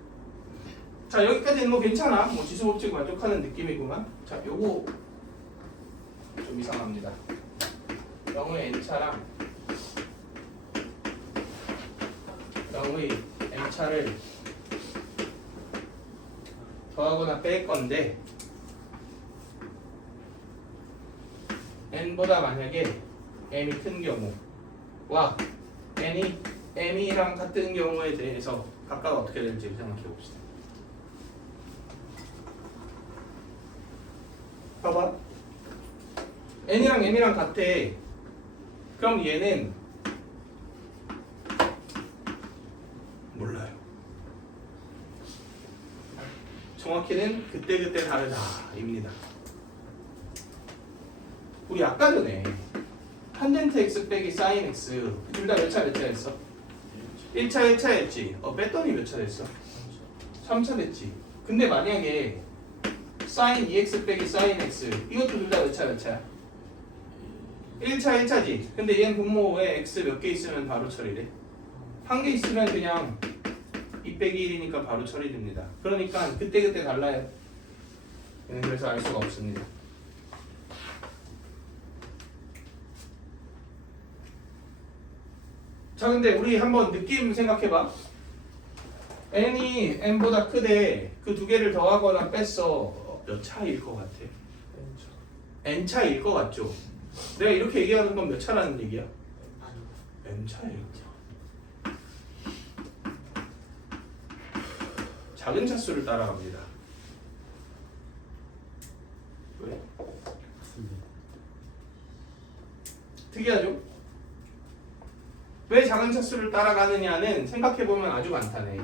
자, 여기까지는 뭐 괜찮아. 뭐 지수법칙 만족하는 느낌이구만. 자, 요거 좀 이상합니다. 0의 n차랑 0의 m차를 더하거나 뺄 건데 n보다 만약에 m이 큰 경우와 n이 m이랑 같은 경우에 대해서 각각 어떻게 될지 생각해 봅시다. 봐봐. n이랑 m이랑 같아. 그럼 얘는 몰라요. 정확히는 그때그때 다르다 입니다. 우리 아까 전에 탄젠트 x 빼기 사인 x 둘 다 몇 차 했어? 1차 1차 했지. 뺐더니 몇 차 됐어? 3차 됐지. 근데 만약에 사인 2x 빼기 사인 x 이것도 둘 다 몇 차야? 1차 1차지. 근데 얘는 분모에 x 몇 개 있으면 바로 처리돼. 한 개 있으면 그냥 2 빼기 1이니까 바로 처리됩니다. 그러니까 그때그때 달라요. 그래서 알 수가 없습니다. 자, 근데 우리 한번 느낌 생각해봐. n이 n보다 크대. 그 두 개를 더하거나 뺐어. 몇 차일 것 같아? n 차일 것 같죠? 내가 이렇게 얘기하는 건 몇 차라는 얘기야? n 차예요. 작은 차수를 따라갑니다. 왜? 특이하죠? 왜 작은 차수를 따라가느냐는 생각해보면 아주 간단해.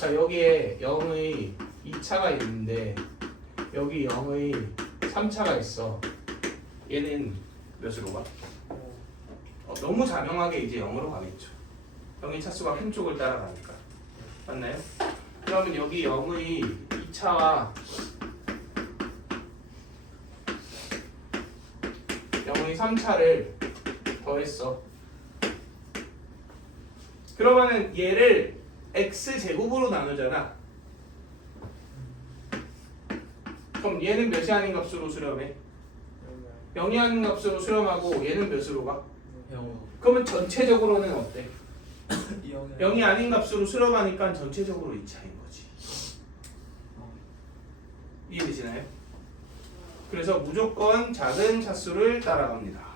자, 여기에 0의 2차가 있는데 여기 0의 3차가 있어. 얘는 몇으로 가? 너무 자명하게 이제 0으로 가겠죠. 0의 차수가 큰 쪽을 따라가니까. 맞나요? 그러면 여기 0의 2차와 0의 3차를 더했어. 그러면은 얘를 x제곱으로 나누잖아. 그럼 얘는 몇이 아닌 값으로 수렴해? 0이 아닌 값으로 수렴하고 얘는 몇으로 가? 0. 그러면 전체적으로는 어때? 0이 아닌 값으로 수렴하니까 전체적으로 2차인 거지. 이해되시나요? 그래서 무조건 작은 차수를 따라갑니다.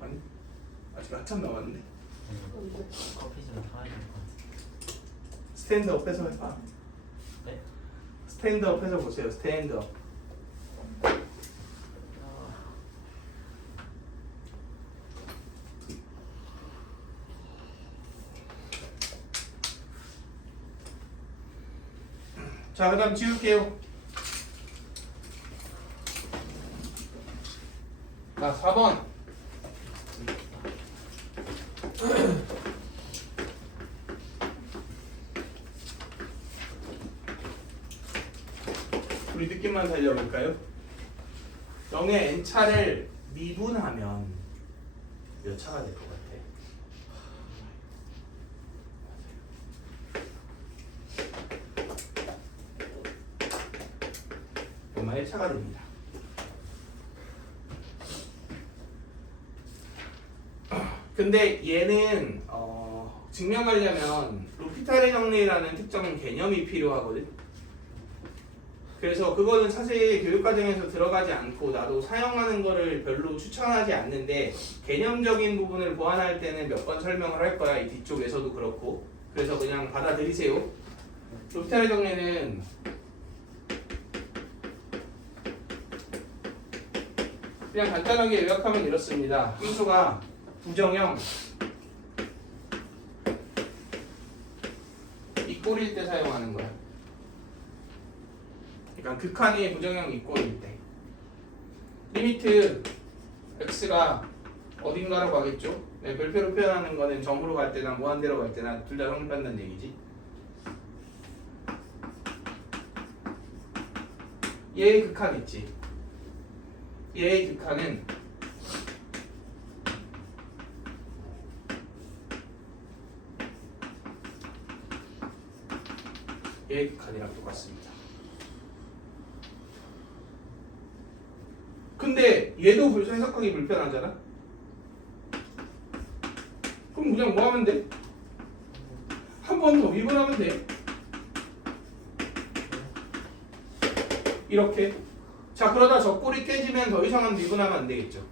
아니, 아직 한참 남았는데. 커피 좀 사야 될 것 같아. 스탠드업해서 해봐. 네? 스탠드업해서 보세요. 스탠드업. 자, 그 다음 지울게요. 자, 4번. 우리 느낌만 살려볼까요? 0의 n차를 미분하면 몇 차가 될 것 같아? 얼마의 차가 됩니다. 근데 얘는 증명하려면 로피탈의 정리라는 특정 개념이 필요하거든. 그래서 그거는 사실 교육과정에서 들어가지 않고 나도 사용하는 거를 별로 추천하지 않는데 개념적인 부분을 보완할 때는 몇 번 설명을 할 거야. 이 뒤쪽에서도 그렇고. 그래서 그냥 받아들이세요. 로피탈의 정리는 그냥 간단하게 요약하면 이렇습니다. 함수가 부정형 이꼴일 때 사용하는 거야. 그러니까 극한이 부정형 이꼴일 때 리미트 x가 어딘가로 가겠죠? 네, 별표로 표현하는 거는 점으로 갈 때나 무한대로 갈 때나 둘 다 성립한다는 얘기지. 얘의 극한 있지. 얘의 극한은 얘의 극한이랑 똑같습니다. 근데 얘도 해석하기 불편하잖아. 그럼 그냥 뭐 하면 돼? 한 번 더 미분하면 돼. 이렇게. 자, 그러다 저 꼴이 깨지면 더 이상은 미분하면 안 되겠죠.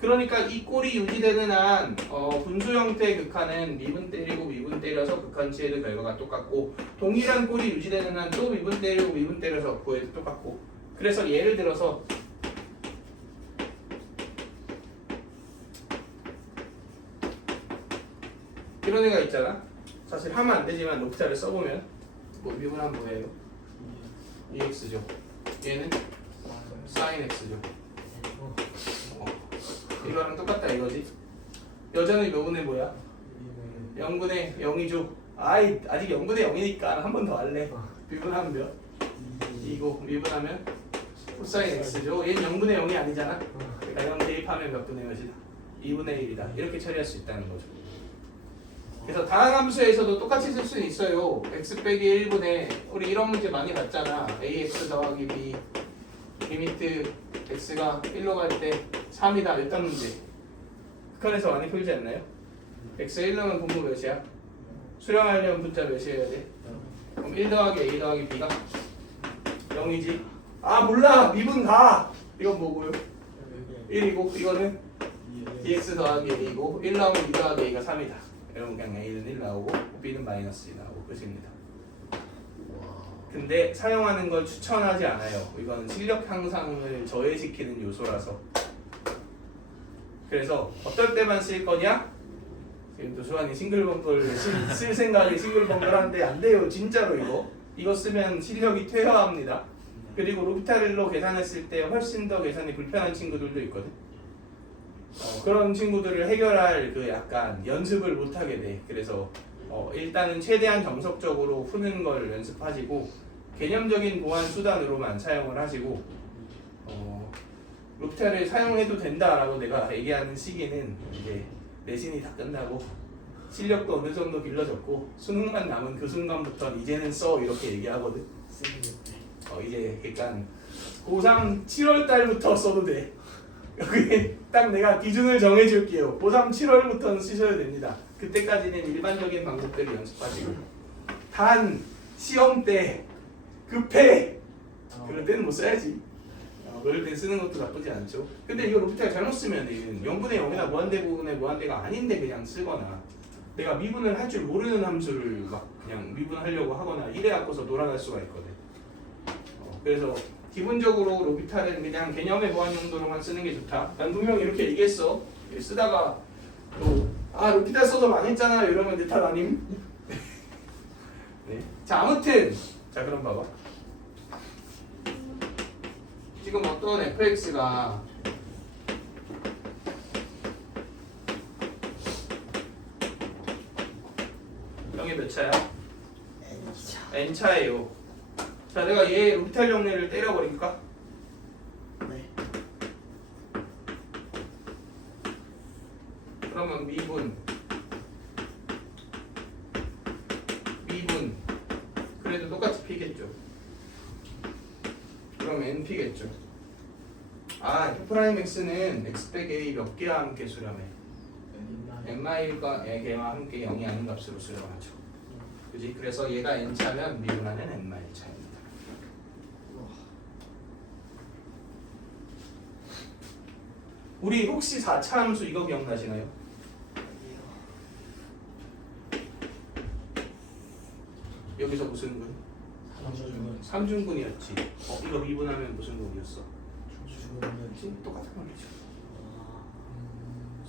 그러니까 이 꼴이 유지되는 한 분수 형태의 극한은 미분 때리고 미분 때려서 극한치해도 결과가 똑같고, 동일한 꼴이 유지되는 한 또 미분 때리고 미분 때려서 구해도 똑같고. 그래서 예를 들어서 이런 애가 있잖아. 사실 하면 안 되지만 롭타를 써보면 뭐 미분하면 뭐예요? EX죠. 얘는 sin X죠. 이거랑 똑같다 이거지. 여전히 너분의 뭐야? 0분의 0이죠. 아직 0분의 0이니까 한 번 더 할래. 미분하면 몇? 2고 미분하면 코사인 X죠. 얘는 0분의 0이 아니잖아. 그러니까 0 대입하면 몇 분의 몇이다? 2분의 1이다. 이렇게 처리할 수 있다는 거죠. 그래서 다항함수에서도 똑같이 쓸 수는 있어요. x 빼기 1분의 우리 이런 문제 많이 봤잖아. ax 더하기 b 리미트 x가 1로 갈 때 3이다. 일단 문제. 극한에서 많이 풀지 않나요? x 1로면 분모 몇이야? 수렴하려면 분자 몇이어야 돼? 그럼 1 더하기 a 더하기 b가 0이지. 아 몰라. 미분 가. 이건 뭐고요? 1이고 이거는 2x 더하기 a고 1 나오면 2 더하기 a가 3이다. 여러분 그냥 a는 1 나오고 b는 마이너스 2 나오고 끝입니다. 근데 사용하는 걸 추천하지 않아요. 이건 실력 향상을 저해시키는 요소라서. 그래서 어떨 때만 쓸 거냐? 지금 도수환이 싱글벙글 쓸 생각이 싱글벙글 하는데 안 돼요. 진짜로 이거 쓰면 실력이 퇴화합니다. 그리고 로피탈로 계산했을 때 훨씬 더 계산이 불편한 친구들도 있거든. 그런 친구들을 해결할 그 약간 연습을 못 하게 돼. 그래서 일단은 최대한 정석적으로 푸는 걸 연습하시고 개념적인 보완 수단으로만 사용을 하시고 로피탈을 사용해도 된다라고 내가 얘기하는 시기는 이제 내신이 다 끝나고 실력도 어느 정도 길러졌고 수능만 남은 그 순간부터는 이제는 써 이렇게 얘기하거든. 이제 약간 고3 7월 달부터 써도 돼. 여기 딱 내가 기준을 정해줄게요. 고3 7월부터는 쓰셔야 됩니다. 그때까지는 일반적인 방법들을 연습하시고 단 시험 때 급해 그럴 때는 못 써야지. 그럴 때 쓰는 것도 나쁘지 않죠. 근데 이거 로피탈 잘못 쓰면은 0분의 0이나 무한대분의 무한대가 아닌데 그냥 쓰거나 내가 미분을 할 줄 모르는 함수를 막 그냥 미분하려고 하거나 이래 갖고서 돌아갈 수가 있거든. 그래서 기본적으로 로피탈은 그냥 개념의 보완 용도로만 쓰는 게 좋다. 난 분명 이렇게 얘기했어. 쓰다가 또 로피탈 써서 망했잖아 이러면 내 탓 아님? 네. 자 아무튼 자 그럼 봐봐. 지금 어떤 fx가 여기 몇 차야? n차예요. 자 내가 얘 로피탈 정리를 때려버릴까? 네. 그러면 미분 그래도 똑같이 p겠죠. 그럼 np겠죠. f'x는 x 빼기 a 몇 개와 함께 수렴해? n마일과 개와 함께 0이 아닌 값으로 수렴하죠. 그지? 그래서 얘가 n차면 미분하는 n마일차입니다. 우리 혹시 4차 함수 이거 기억나시나요? 여기서 무슨 군? 삼중군이었지. 이거 미분하면 무슨 군이었어? 똑같은 말이죠.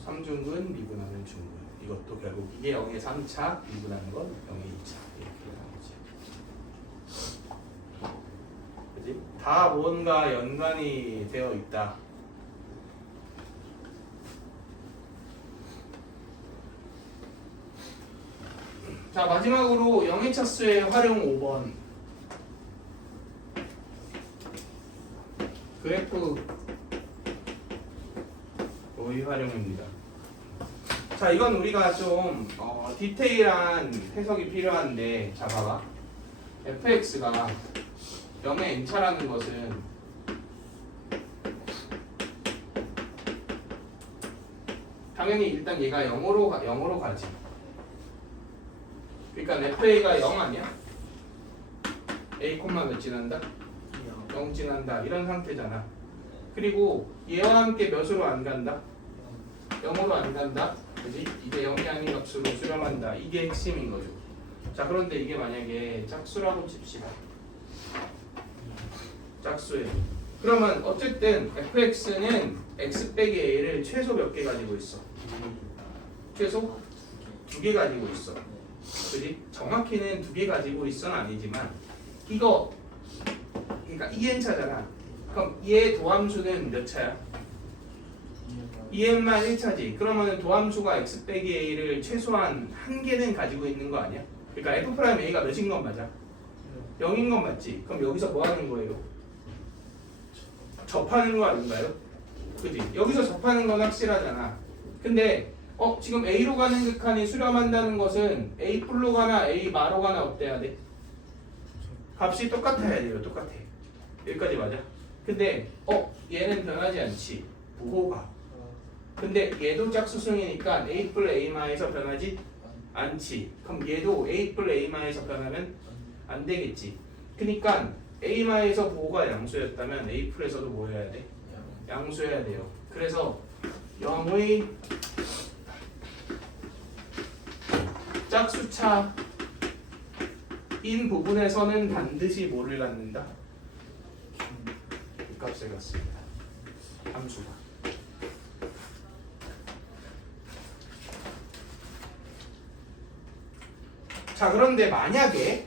삼중근 미분하면 중근. 이것도 결국 이게 0의 3차 미분하는 건 0의 2차 이렇게 나오지. 그지? 다 뭔가 연관이 되어 있다. 자 마지막으로 0의 차수의 활용 5번. 그래프 로이 활용입니다. 자 이건 우리가 좀 디테일한 해석이 필요한데 자 봐봐. fx가 0의 n차라는 것은 당연히 일단 얘가 0으로 가지. 그러니까 FA가 0 아니야? A 콤마 몇 지난다? 0 지난다. 이런 상태잖아. 그리고 얘와 함께 몇으로 안 간다? 0으로 안 간다. 그지? 이게 0이 아닌 값으로 수렴한다. 이게 핵심인 거죠. 자, 그런데 이게 만약에 짝수라고 칩시다. 짝수예요. 그러면 어쨌든 fx는 x 빼기 a를 최소 몇 개 가지고 있어? 최소 2개 가지고 있어. 그지? 정확히는 2개 가지고 있어는 아니지만 이거 그러니까 2n차잖아. 그럼 얘 도함수는 몇 차야? 2n만 1차지. 그러면 도함수가 x 빼기 a를 최소한 한 개는 가지고 있는 거 아니야? 그러니까 f'a가 몇인 건 맞아? 0인 건 맞지? 그럼 여기서 뭐 하는 거예요? 접하는 거 아닌가요? 그지? 여기서 접하는 건 확실하잖아. 근데 지금 A로 가는 극한이 수렴한다는 것은 A 뿔로 가나 A 마로 가나 어때야 돼? 값이 똑같아야 돼요. 똑같아. 여기까지 맞아. 근데 얘는 변하지 않지. 보호가. 근데 얘도 짝수승이니까 A 뿔 A 마에서 변하지 않지. 그럼 얘도 A 뿔 A 마에서 변하면 안 되겠지. 그러니까 A 마에서 보호가 양수였다면 A 뿔에서도 뭐 해야 돼? 양수해야 돼요. 그래서 0의 짝수차인 부분에서는 반드시 뭐를 갖는다? 이 값을 갖습니다. 함수가. 자, 그런데 만약에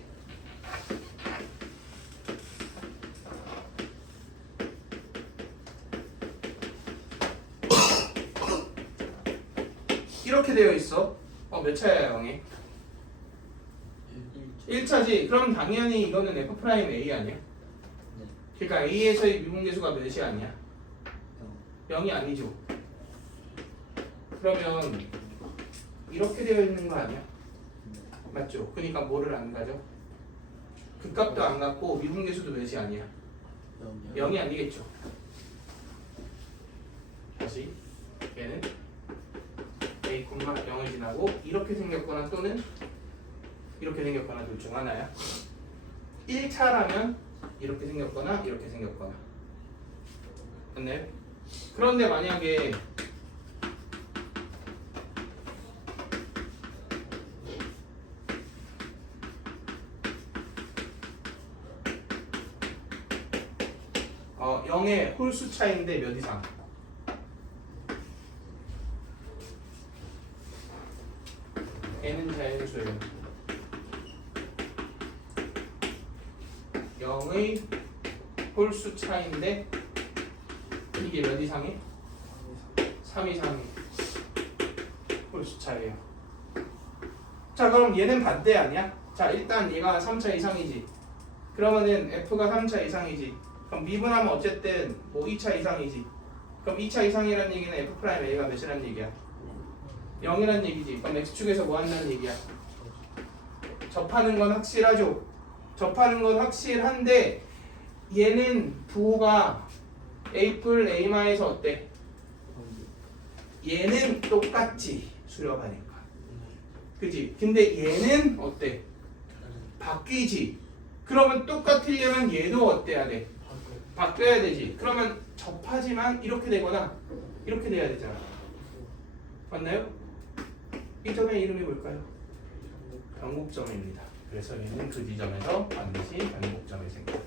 이렇게 되어 있어. 몇 차야 0에? 1차지. 그럼 당연히 이거는 F'A 아니야? 그러니까 A에서의 미분계수가 몇이 아니야? 0이 아니죠. 그러면 이렇게 되어 있는 거 아니야? 맞죠? 그러니까 뭐를 안 가져? 그 값도 안 갖고 미분계수도 몇이 아니야? 0이 아니겠죠. 다시 얘는 A, 0을 지나고 이렇게 생겼거나 또는 이렇게 생겼거나 둘 중 하나야. 1차라면 이렇게 생겼거나 이렇게 생겼거나. 맞나요? 그런데 만약에 어, 0의 홀수 차이인데 몇 이상? n은 자연수예요. 0의 홀수 차이인데 이게 몇 이상이? 3 이상이 홀수 차이예요. 자, 그럼 얘는 반대 아니야? 자, 일단 얘가 3차 이상이지. 그러면은 f가 3차 이상이지. 그럼 미분하면 어쨌든 뭐 2차 이상이지. 그럼 2차 이상이라는 얘기는 f'a가 몇이라는 얘기야? 0이라는 얘기지. 그럼 x축에서 뭐 한다는 얘기야? 접하는 건 확실하죠. 접하는 건 확실한데 얘는 부호가 A 뿔 A 마에서 어때? 얘는 똑같지. 수렴하니까. 그지? 근데 얘는 어때? 바뀌지. 그러면 똑같으려면 얘도 어때야 돼? 바뀌어야 되지. 그러면 접하지만 이렇게 되거나 이렇게 돼야 되잖아. 맞나요? 이 점의 이름이 뭘까요? 변곡점입니다. 그래서 얘는 그 지점에서 반드시 변곡점이 생겨요.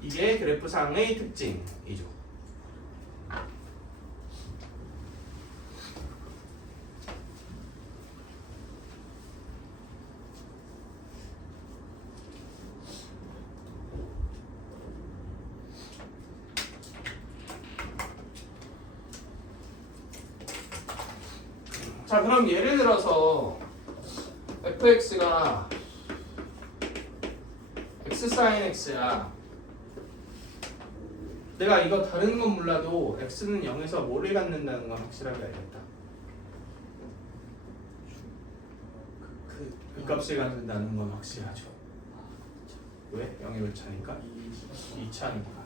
이게 그래프상의 특징이죠. 자, 그럼 예를 들어서 fx가 x sin x야. 내가 이거 다른 건 몰라도 x는 0에서 뭐를 갖는다는 건 확실하게 알겠다. 그 값을 갖는다는 건 확실하죠. 왜? 0이 몇 차니까? 2차니까.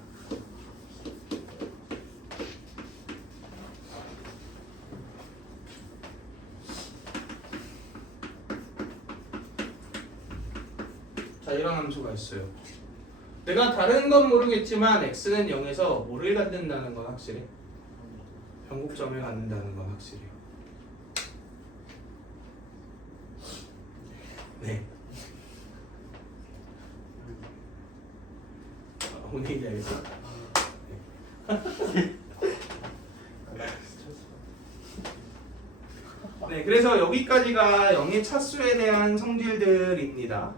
자, 이런 함수가 있어요. 내가 다른 건 모르겠지만 x는 0에서 뭐를 갖는다는 건 확실해. 변곡점을 갖는다는 건 확실해요. 네. 오늘 얘기하겠어? 네, 그래서 여기까지가 0의 차수에 대한 성질들입니다.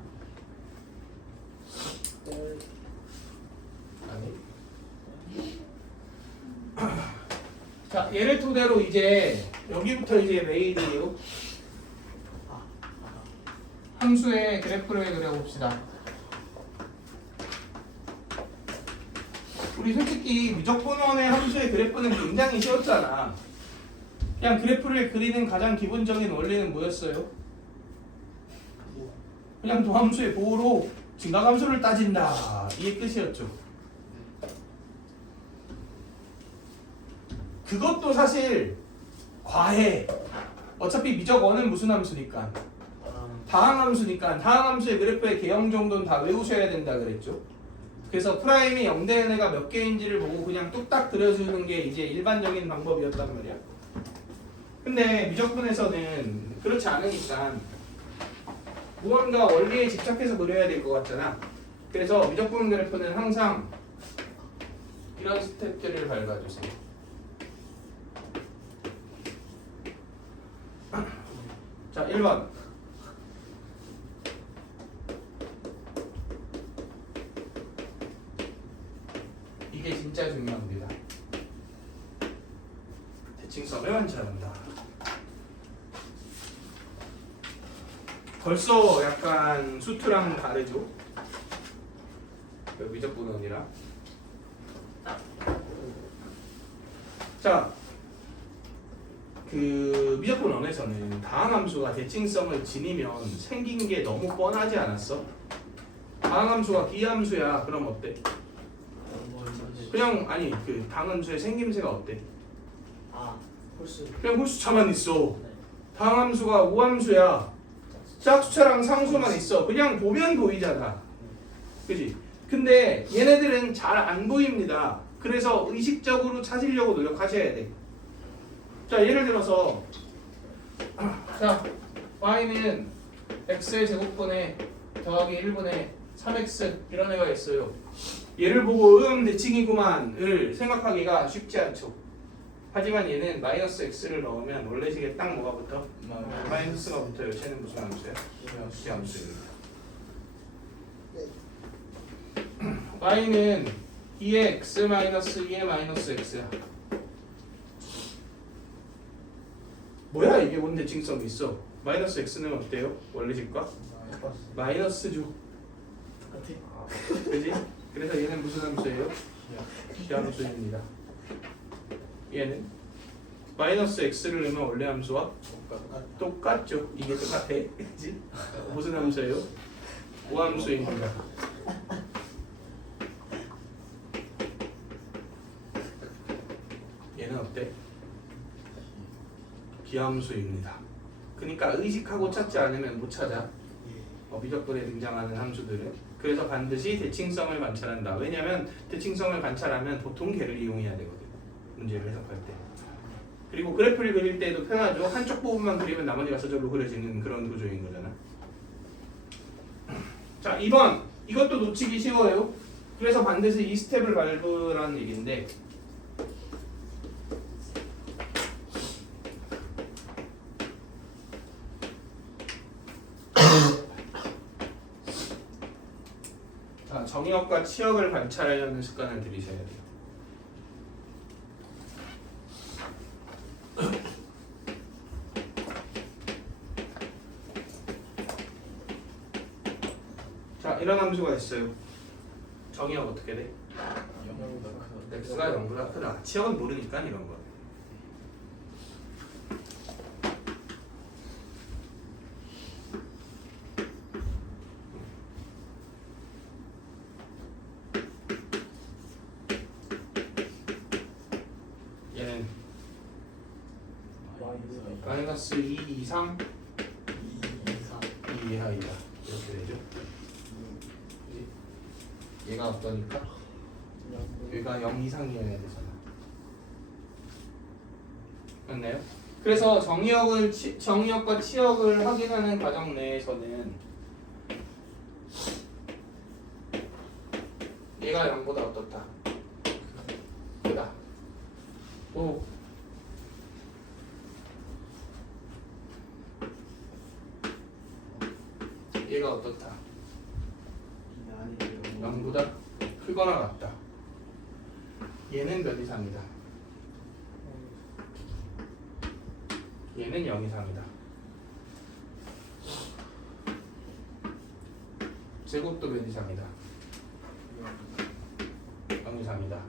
자, 얘를 토대로 이제 여기부터 이제 메인이에요. 함수의 그래프를 그려봅시다. 우리 솔직히 미적분원의 함수의 그래프는 굉장히 쉬웠잖아. 그냥 그래프를 그리는 가장 기본적인 원리는 뭐였어요? 그냥 도함수의 보호로 증가함수를 따진다. 이게 끝이었죠. 그것도 사실 과해. 어차피 미적원은 무슨 함수니까? 다항함수니까 다항함수의 그래프의 개형 정도는 다 외우셔야 된다 그랬죠. 그래서 프라임이 0대 n가 몇 개인지를 보고 그냥 뚝딱 그려주는 게 이제 일반적인 방법이었단 말이야. 근데 미적분에서는 그렇지 않으니까 무언가 원리에 집착해서 그려야 될 것 같잖아. 그래서 미적분 그래프는 항상 이런 스텝들을 밟아주세요. 자, 1번. 이게 진짜 중요합니다. 대칭성을 관찰한다. 벌써 약간 수트랑 다르죠? 미적분원이랑. 자, 그 미적분원에서는 다항함수가 대칭성을 지니면 생긴 게 너무 뻔하지 않았어? 다항함수가 기함수야. 그럼 어때? 그냥 아니 그 다항함수의 생김새가 어때? 홀수. 그냥 홀수차만 있어. 다항함수가 우함수야. 짝수차랑 상수만 있어. 그냥 보면 보이잖아. 그지? 근데 얘네들은 잘 안 보입니다. 그래서 의식적으로 찾으려고 노력하셔야 돼. 자, 예를 들어서 자, y는 x의 제곱분에 더하기 1분의 3x 이런 애가 있어요. 얘를 보고 대칭이구만을 생각하기가 쉽지 않죠. 하지만 얘는 마이너스 x를 넣으면 원래식에 딱 뭐가 붙어? 마이너스가 붙어요. 쟤는 무슨 함수야? 기함수입니다. y는 2의 x 마이너스 2의 마이너스 x야. 뭐야 이게 뭔 대칭성이 있어? 마이너스 x는 어때요? 원래식과? 마이너스죠. 그지? 그래서 얘는 무슨 함수예요? 기함수입니다. 얘는 마이너스 x를 넣으면 원래 함수와 똑같죠. 이게 똑같아. 그치? 무슨 함수예요? 우함수입니다. 얘는 어때? 기함수입니다. 그러니까 의식하고 찾지 않으면 못 찾아. 미적분에 등장하는 함수들은. 그래서 반드시 대칭성을 관찰한다. 왜냐하면 대칭성을 관찰하면 보통 걔를 이용해야 되거든. 문제를 해석할 때. 그리고 그래프를 그릴 때도 편하죠. 한쪽 부분만 그리면 나머지가 저절로 그려지는 그런 구조인 거잖아. 자, 2번. 이것도 놓치기 쉬워요. 그래서 반드시 이 스텝을 밟으라는 얘기인데 자, 정의역과 치역을 관찰하려는 습관을 들이셔야 돼요. 자, 이런 함수가 있어요. 정의역 어떻게 돼? x가 0보다 크다. 치역은 모르니까 이런 거. 마이너스 2 이상 2 이하이다 이렇게 되죠. 그지? 얘가 어떠니까? 얘가 0 이상이어야 되잖아. 맞나요? 그래서 정의역과 치역을 확인하는 과정 내에서는 얘가 0보다 어떻다? 크다. 오. 얘가 어떻다? 0보다 크거나 같다. 얘는 몇 이상이다? 얘는 0 이상이다. 제곱도 몇 이상이다? 0 이상이다.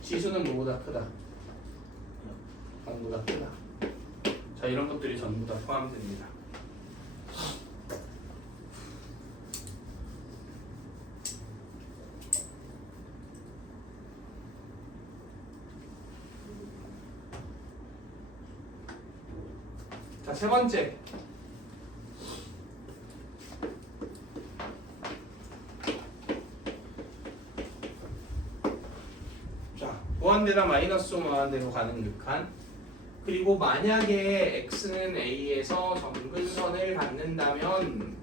지수는 뭐보다 크다? 0보다 크다. 자, 이런 것들이 전부 다 포함됩니다. 자, 세 번째. 자, 무한대나 마이너스 무한대로 가는 극한. 그리고 만약에 x는 a에서 점근선을 갖는다면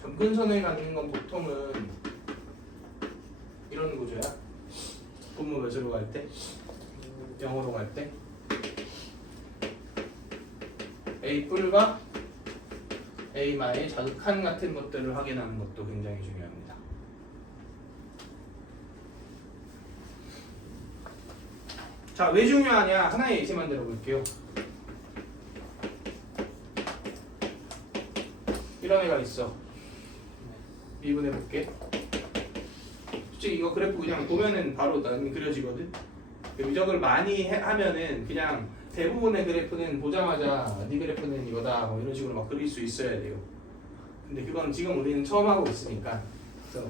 점근선을 갖는 건 보통은 이런 구조야. 분모 몇으로 갈 때? 0으로 갈 때? A 뿔과 A마의 자극한 같은 것들을 확인하는 것도 굉장히 중요합니다. 자, 왜 중요하냐? 하나의 예시만 들어볼게요. 이런 애가 있어. 미분해 볼게. 솔직히 이거 그래프 그냥 보면은 바로 난 그려지거든. 미적을 많이 하면은 그냥 대부분의 그래프는 보자마자 네 그래프는 이거다 뭐 이런 식으로 막 그릴 수 있어야 돼요. 근데 그건 지금 우리는 처음 하고 있으니까. 그래서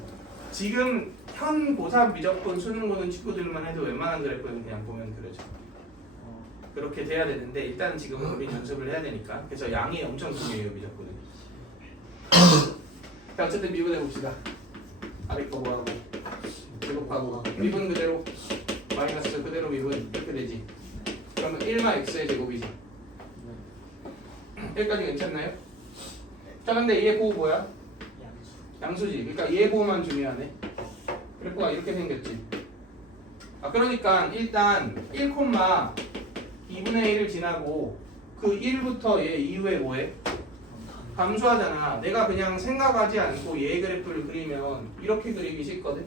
지금 현 고3 미적분 수능 보는 친구들만 해도 웬만한 그래프는 그냥 보면 그려져. 그렇게 돼야 되는데 일단 지금은 우리 연습을 해야 되니까. 그래서 양이 엄청 중요해요, 미적분은. 자, 어쨌든 미분해 봅시다. 아래 거 뭐하고 제곱하고 미분 그대로 마이너스 그대로 미분 이렇게 되지. 그러면 1마 x의 제곱이지. 여기까지 괜찮나요? 자, 근데 얘 보호 뭐야? 양수지. 그러니까 얘 보호만 중요하네. 그래프가 이렇게 생겼지. 아, 그러니까 일단 1,2분의 1을 지나고 그 1부터 얘 이후에 뭐해? 감수하잖아. 내가 그냥 생각하지 않고 얘 그래프를 그리면 이렇게 그리기 쉽거든.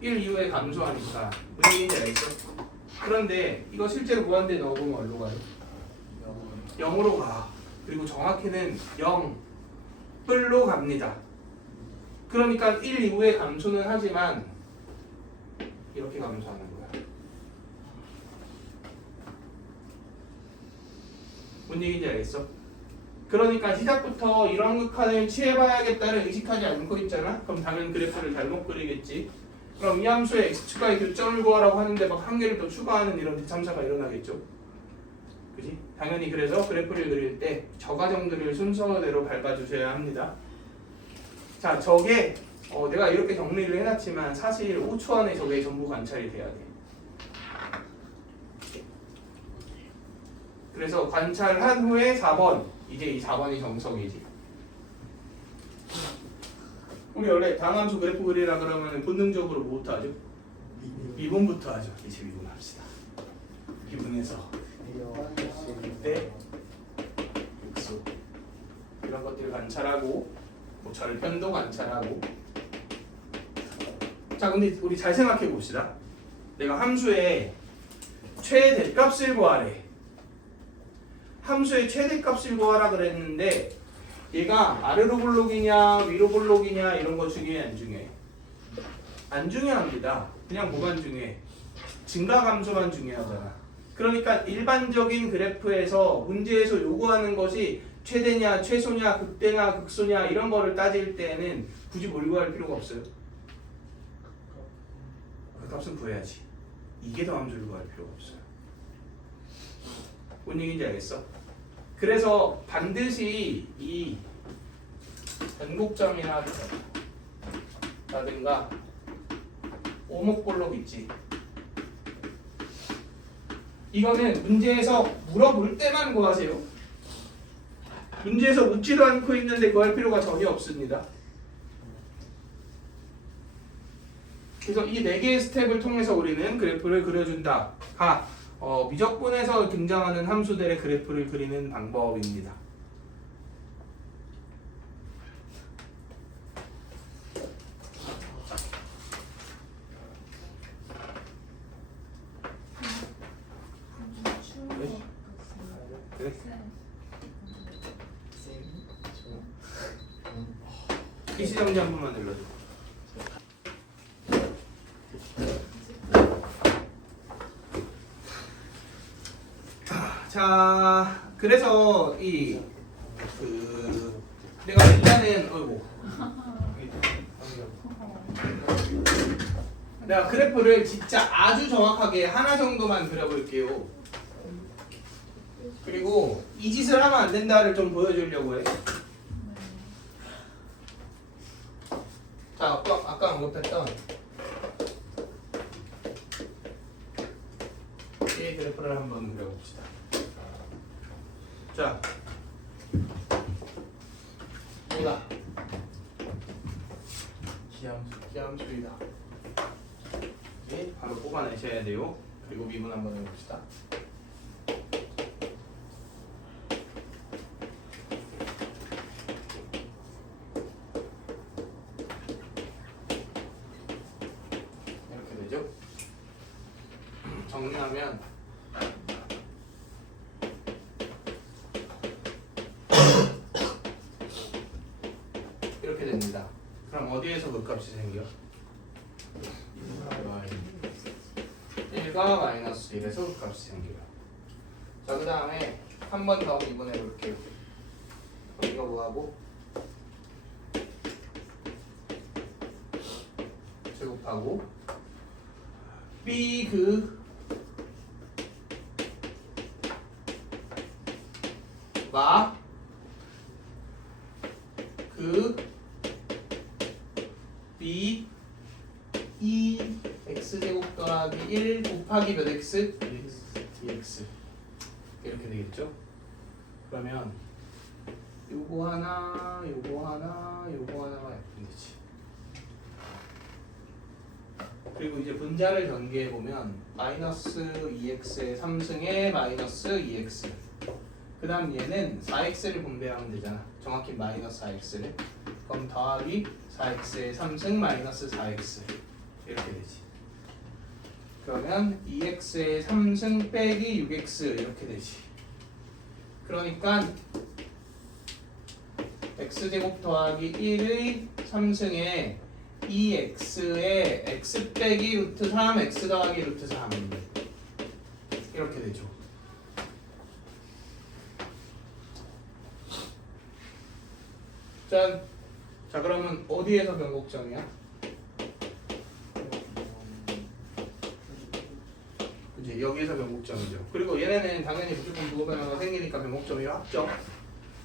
1 이후에 감수하니까. 무슨 얘기인지 알겠어? 그런데 이거 실제로 무한대 넣어보면 어디로 가요? 0으로 가. 그리고 정확히는 0뿔로 갑니다. 그러니까 1 이후에 감소는 하지만 이렇게 감소하는 거야. 뭔 얘기인지 알겠어? 그러니까 시작부터 이런 극한을 취해봐야겠다를 의식하지 않고 있잖아? 그럼 당연히 그래프를 잘못 그리겠지. 그럼 이 함수의 x축과의 교점을 구하라고 하는데 막 한 개를 더 추가하는 이런 대참사가 일어나겠죠. 그지? 당연히 그래서 그래프를 그릴 때 저 과정들을 순서대로 밟아주셔야 합니다. 자, 저게 내가 이렇게 정리를 해놨지만 사실 5초 안에 저게 전부 관찰이 돼야 돼. 그래서 관찰한 후에 4번. 이제 이 4번이 정석이지. 우리 원래 다항함수 그래프 그리라 그러면 본능적으로 뭐부터 하죠? 미분부터 하죠. 이제 미분합시다. 미분해서 그때 육수 이런 것들을 관찰하고 뭐 절편도 관찰하고. 자, 근데 우리 잘 생각해 봅시다. 내가 함수의 최대값을 구하래. 함수의 최대값을 구하라 그랬는데 얘가 아래로 볼록이냐 위로 볼록이냐 이런 거 중요해 안 중요해? 안 중요합니다. 그냥 뭐만 중요해? 증가감소만 중요하잖아. 그러니까 일반적인 그래프에서 문제에서 요구하는 것이 최대냐 최소냐 극대냐 극소냐 이런 거를 따질 때는 굳이 뭘 구할 필요가 없어요. 그 값은 구해야지. 이게 더 함수를 구할 필요가 없어요. 뭔 얘기인지 알겠어? 그래서 반드시 이 변곡점이라든가 오목골록 있지. 이거는 문제에서 물어볼 때만 구하세요. 문제에서 묻지도 않고 있는데 구할 필요가 전혀 없습니다. 그래서 이 4개의 스텝을 통해서 우리는 그래프를 그려준다. 미적분에서 등장하는 함수들의 그래프를 그리는 방법입니다. 그래? 기시정지 한 번만 눌러줘. 자, 그래서 내가 일단은 내가 그래프를 진짜 아주 정확하게 하나 정도만 그려볼게요. 그리고 이 짓을 하면 안 된다를 좀 보여주려고 해. 자, 아까 언급했던 이 그래프를 한번 그려봅시다. 자, 뭐다? 기함수이다. 네, 바로 뽑아내셔야 돼요. 그리고 미분 한번 해봅시다. 이렇게 되죠? 정리하면 이렇게 됩니다. 그럼 어디에서 극값이 생겨? 1과 마이너스 1에서 극값이 생겨요. 자, 그 다음에 한 번 더 미분해 볼게요. 이거 뭐하고? 제곱하고 B B 2x제곱 더하기 1 곱하기 몇 x? 2x 이렇게 되겠죠? 그러면 요거 하나가 F면 되지. 그리고 이제 분자를 전개해보면 마이너스 2x의 3승에 마이너스 2x 그 다음 얘는 4x를 분배하면 되잖아. 정확히 마이너스 4x를. 그럼 더하기 4x의 3승 마이너스 4x 이렇게 되지. 그러면 2x의 3승 빼기 6x 이렇게 되지. 그러니까 x제곱 더하기 1의 3승에 2x의 x 빼기 루트 3 x 더하기 루트 3 이렇게 되죠. 짠. 자, 그러면 어디에서 변곡점이야? 이제 여기에서 변곡점이죠. 그리고 얘네는 당연히 무조건 부호 변화가 생기니까 변곡점이 확정.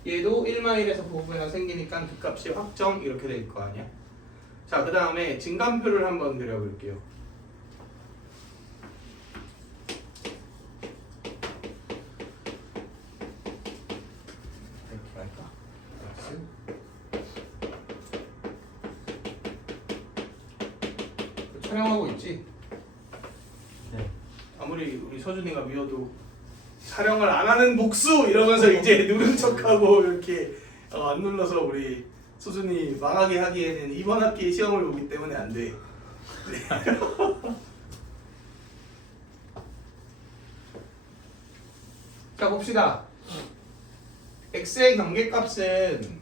얘도 1마일에서 부호 변화가 생기니까 그 값이 확정 이렇게 될 거 아니야. 자, 그 다음에 증감표를 한번 그려볼게요. 이렇게 할까? 촬영하고 있지? 네. 아무리 우리 서준이가 미워도 촬영을 안 하는 복수 이러면서 이제 누른 척하고 이렇게 안 눌러서 우리 서준이 망하게 하기에는 이번 학기 시험을 보기 때문에 안 돼. 네. 자, 봅시다. x의 경계값은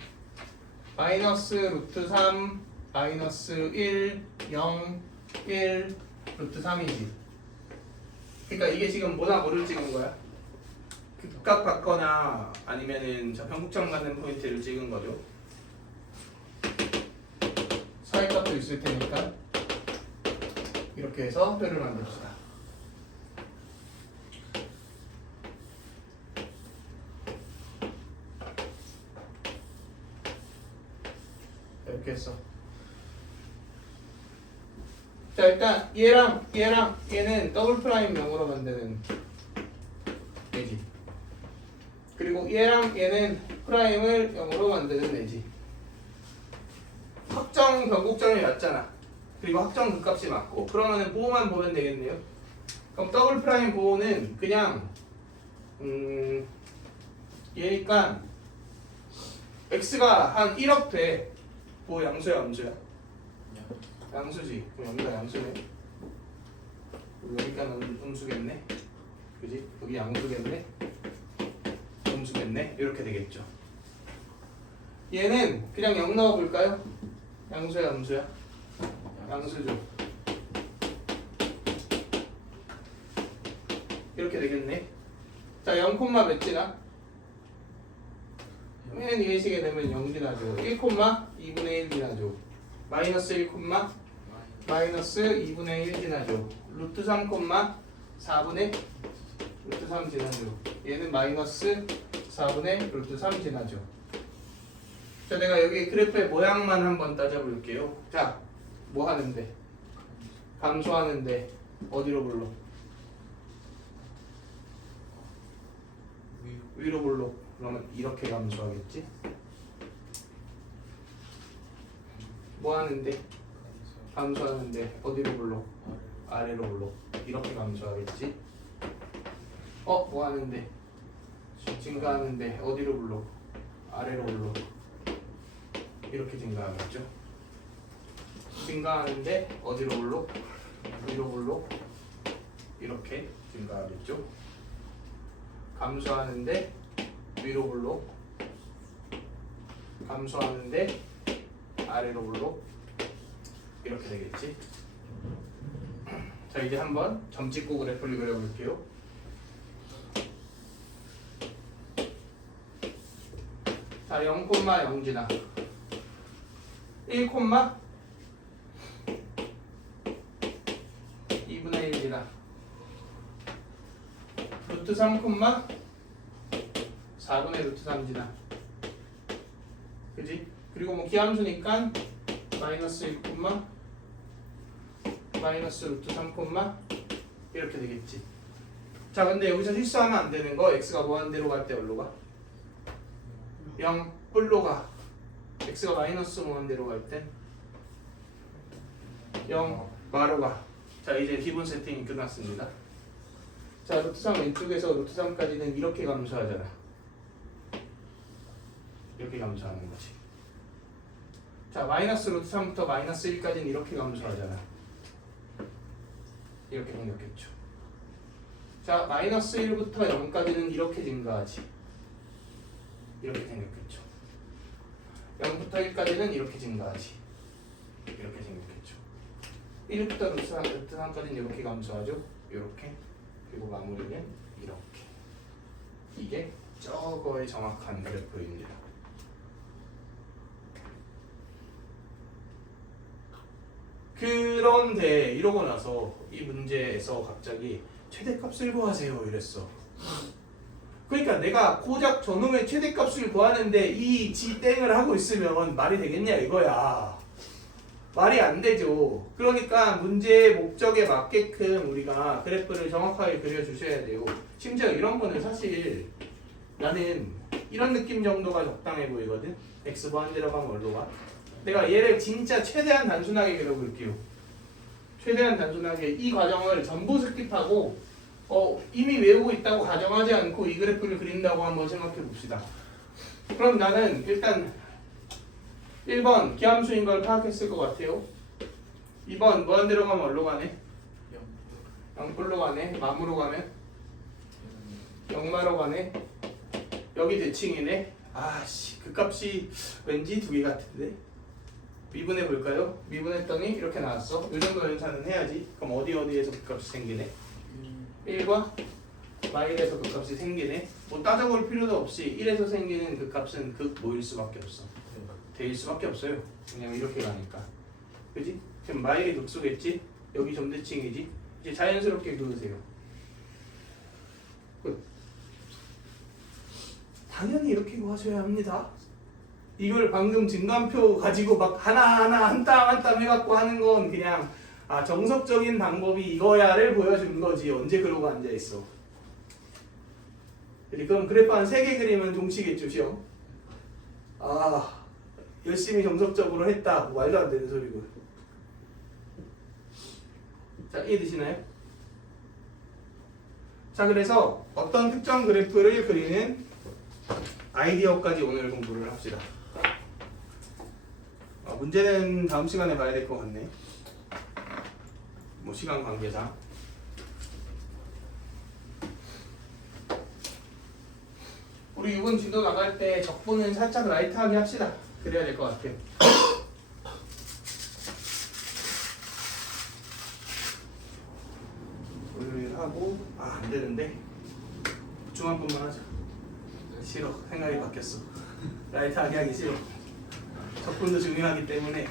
마이너스 루트 3 마이너스 1 0 1 루트 3이지. 그러니까 이게 지금 뭐나 뭐를 찍은 거야? 극값 받거나 아니면은 저 변곡점 같은 포인트를 찍은 거죠. 사이값도 있을 테니까 이렇게 해서 표를 만듭시다. 이렇게 했어. 자 일단 얘랑 얘는 더블 프라임 0으로 만드는 애지. 그리고 얘랑 얘는 프라임을 0으로 만드는 애지. 확정 변곡점이 맞잖아. 그리고 확정 극값이 맞고. 그러면은 보호만 보면 되겠네요. 그럼 더블 프라임 보호는 그냥 얘니까 x가 한 1억 돼. 보호 양수야 암수야? 양수지. 그럼 여기가 양수네. 여기가 음수겠네. 그지? 여기 양수겠네. 음수겠네. 이렇게 되겠죠. 얘는 그냥 0 넣어볼까요? 양수야 음수야? 양수죠. 이렇게 되겠네. 자 0, 몇 지나? 맨 위에 시게 되면 0 지나죠. 1, 2분의 1 지나죠. 마이너스 1, 마이너스 2분의 1 지나죠. 루트 3, 4분의 루트 3 지나죠. 얘는 마이너스 4분의 루트 3 지나죠. 자, 내가 여기 그래프의 모양만 한번 따져볼게요. 자, 뭐 하는데? 감소하는데 어디로 불러? 위로 불러. 그러면 이렇게 감소하겠지? 뭐 하는데? 감소하는데 어디로 불러? 아래로 불러. 이렇게 감소하겠지? 뭐 하는데? 증가하는데 어디로 불러? 아래로 불러. 이렇게 증가하겠죠? 증가하는데 어디로 불러? 위로 불러. 이렇게 증가하겠죠? 감소하는데 위로 불러. 감소하는데 아래로 불러. 이렇게 되겠지? 자 이제 한번 점 찍고 그래프를 그려볼게요. 자 0, 0 지나 1, 2분의 1 지나 루트 3, 4분의 루트 3 지나 그지? 그리고 뭐 기함수니까 마이너스 1, 마이너스 루트 3, 이렇게 되겠지. 자 근데 여기서 실수하면 안 되는 거 x가 무한대로 갈 때 어디로 가? 0 뿔로 가. x가 마이너스 무한대로 갈 땐 0 마로 가. 자 이제 기본 세팅이 끝났습니다. 자 루트 3 왼쪽에서 루트 3까지는 이렇게 감소하잖아. 이렇게 감소하는 거지. 자 마이너스 루트 3부터 마이너스 1까지는 이렇게 감소하잖아. 이렇게 생겼겠죠. 자 마이너스 1부터 0까지는 이렇게 증가하지. 이렇게 생겼겠죠. 0부터 1까지는 이렇게 증가하지. 이렇게 생겼겠죠. 1부터 루트 3까지는 이렇게 감소하죠. 이렇게. 그리고 마무리는 이렇게. 이게 저거의 정확한 그래프입니다. 그런데 이러고 나서 이 문제에서 갑자기 최대값을 구하세요 이랬어. 그러니까 내가 고작 저놈의 최대값을 구하는데 이 지땡을 하고 있으면 말이 되겠냐 이거야. 말이 안 되죠. 그러니까 문제의 목적에 맞게끔 우리가 그래프를 정확하게 그려주셔야 돼요. 심지어 이런 거는 사실 나는 이런 느낌 정도가 적당해 보이거든. x 무한대로 가면 어디로 가? 내가 얘를 진짜 최대한 단순하게 그려볼게요. 최대한 단순하게 이 과정을 전부 스킵하고 이미 외우고 있다고 가정하지 않고 이 그래프를 그린다고 한번 생각해 봅시다. 그럼 나는 일단 1번 기함수인 걸 파악했을 것 같아요. 2번 무한대로 가면 어디로 가네? 0뿔로 가네. 마무로 가면 0마로 가네. 여기 대칭이네. 아씨 그 값이 왠지 2개 같은데. 미분해 볼까요? 미분했더니 이렇게 나왔어. 이 정도 연산은 해야지. 그럼 어디에서 그 값이 생기네? 1과 마일에서 그 값이 생기네. 뭐 따져볼 필요도 없이 1에서 생기는 그 값은 극 뭐일 수밖에 없어. 대일 수밖에 없어요. 왜냐면 이렇게 가니까. 그지? 지금 마일이 극수겠지? 여기 점대칭이지? 이제 자연스럽게 그으세요. 끝. 당연히 이렇게 구하셔야 합니다. 이걸 방금 증감표 가지고 막 하나하나 한 땀 한 땀 해갖고 하는 건 그냥 정석적인 방법이 이거야를 보여주는 거지. 언제 그러고 앉아있어. 그럼 그래프 한 3개 그리면 동치겠죠 시험. 열심히 정석적으로 했다. 말도 안 되는 소리고. 자, 이해되시나요? 자, 그래서 어떤 특정 그래프를 그리는 아이디어까지 오늘 공부를 합시다. 문제는 다음 시간에 봐야 될 것 같네. 뭐 시간 관계상. 우리 6은 진도 나갈 때 적분은 살짝 라이트하게 합시다. 그래야 될 것 같아요. 하고 안 되는데 중한 분만 하자. 싫어. 생각이 바뀌었어. 라이트하게 하기 싫어. 적분도 중요하기 때문에.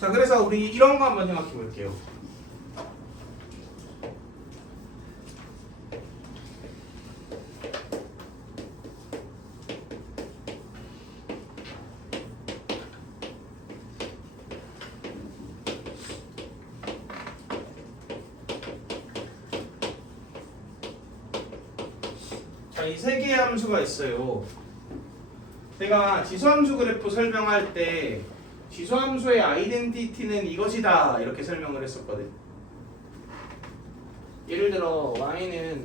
자, 그래서 우리 이런 거 한번 생각해 볼게요. 자, 이 세 개의 함수가 있어요. 내가 지수함수 그래프 설명할 때 지수함수의 아이덴티티는 이것이다 이렇게 설명을 했었거든. 예를 들어 y는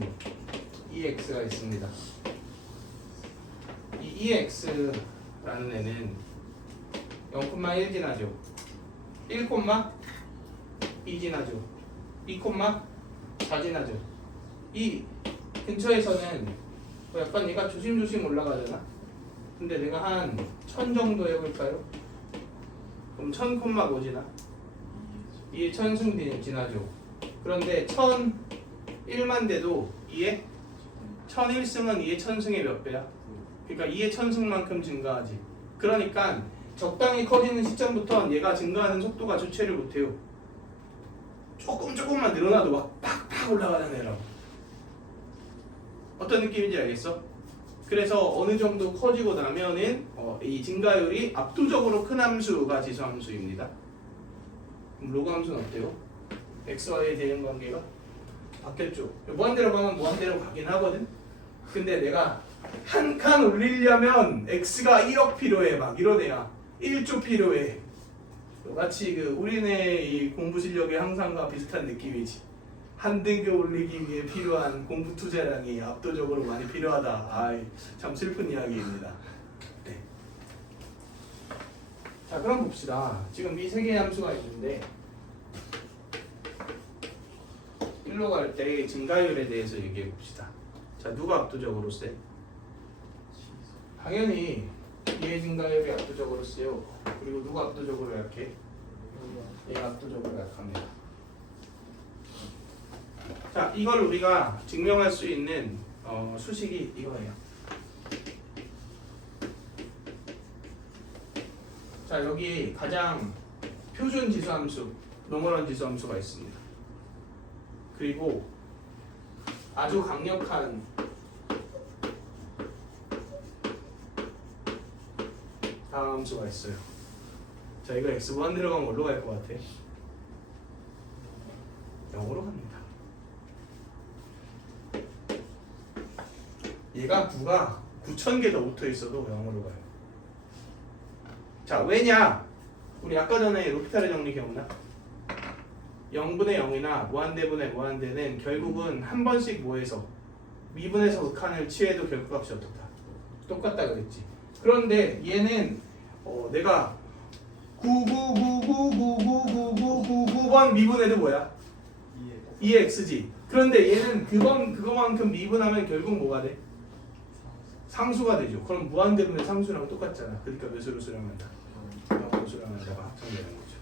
ex가 있습니다. 이 ex라는 애는 0,1 지나죠. 1,2 지나죠. 2,4 지나죠. 이 근처에서는 약간 얘가 조심조심 올라가잖아. 근데 내가 한 1000 정도 해볼까요? 그럼 1000,5 지나? 이에 1000승 지나죠. 그런데 1001만 돼도 2에 1001승은 2의 1000승의 몇 배야? 그러니까 2의 1000승만큼 증가하지. 그러니까 적당히 커지는 시점부터 얘가 증가하는 속도가 주체를 못해요. 조금만 늘어나도 막 팍팍 올라가는 애라고. 어떤 느낌인지 알겠어? 그래서 어느 정도 커지고 나면은 이 증가율이 압도적으로 큰 함수가 지수함수입니다. 그럼 로그 함수는 어때요? x와의 대응관계가 바뀌었죠. 무한대로 가면 무한대로 가긴 하거든. 근데 내가 한 칸 올리려면 x가 1억 필요해 막 이런 애야. 1조 필요해. 마치 그 우리네 이 공부 실력의 향상과 비슷한 느낌이지. 한 등급 올리기 위해 필요한 공부 투자량이 압도적으로 많이 필요하다. 참 슬픈 이야기입니다. 네. 자, 그럼 봅시다. 지금 이 세 개의 함수가 있는데 1로 갈 때 증가율에 대해서 얘기해 봅시다. 자, 누가 압도적으로 세? 당연히 얘의 증가율이 압도적으로 세요. 그리고 누가 압도적으로 약해? 얘가 압도적으로 약합니다. 자, 이걸 우리가 증명할 수 있는 수식이 이거예요. 자, 여기 가장 표준 지수함수, 노멀한 지수함수가 있습니다. 그리고 아주 강력한 다함수가 있어요. 자, 이거 x 무한 들어가면 뭘로 갈 것 같아? 0으로 갑니다. 얘가 9가 9,000개 더 붙어 있어도 0으로 가요. 자, 왜냐? 우리 아까 전에 로피탈의 정리 기억나? 0분의 0이나 무한대분의 무한대는 결국은 한 번씩 뭐해서 미분해서 극한을 취해도 결과값이 어떻다? 똑같다 그랬지. 그런데 얘는 내가 99999999999번 미분해도 뭐야? 2x지. 그런데 얘는 그거만큼 미분하면 결국 뭐가 돼? 상수가 되죠. 그럼 무한대분의 상수랑 똑같잖아. 그러니까 몇으로 수렴한다? 0으로 수렴한다가 합성되는 거죠.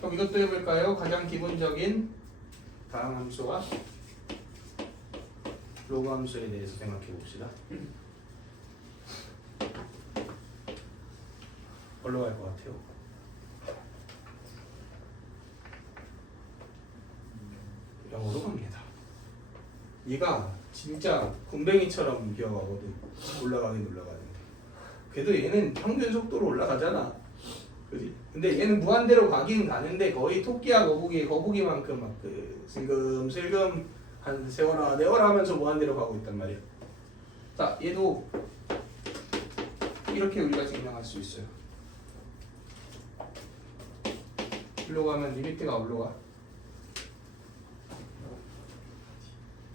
그럼 이것도 해볼까요? 가장 기본적인 다음 함수와 로그 함수에 대해서 생각해 봅시다. 뭘로 갈 것 같아요? 영어로 갑니다. 얘가 진짜 군뱅이처럼 기어가거든. 올라가긴 올라가는데. 그래도 얘는 평균 속도로 올라가잖아. 그지? 근데 얘는 무한대로 가긴 가는데 거의 토끼야 거북이만큼 막 그 슬금슬금 한 세월아 내월아 하면서 무한대로 가고 있단 말이야. 자, 얘도 이렇게 우리가 증명할 수 있어요. 일로 가면 리미트가 어디로 가?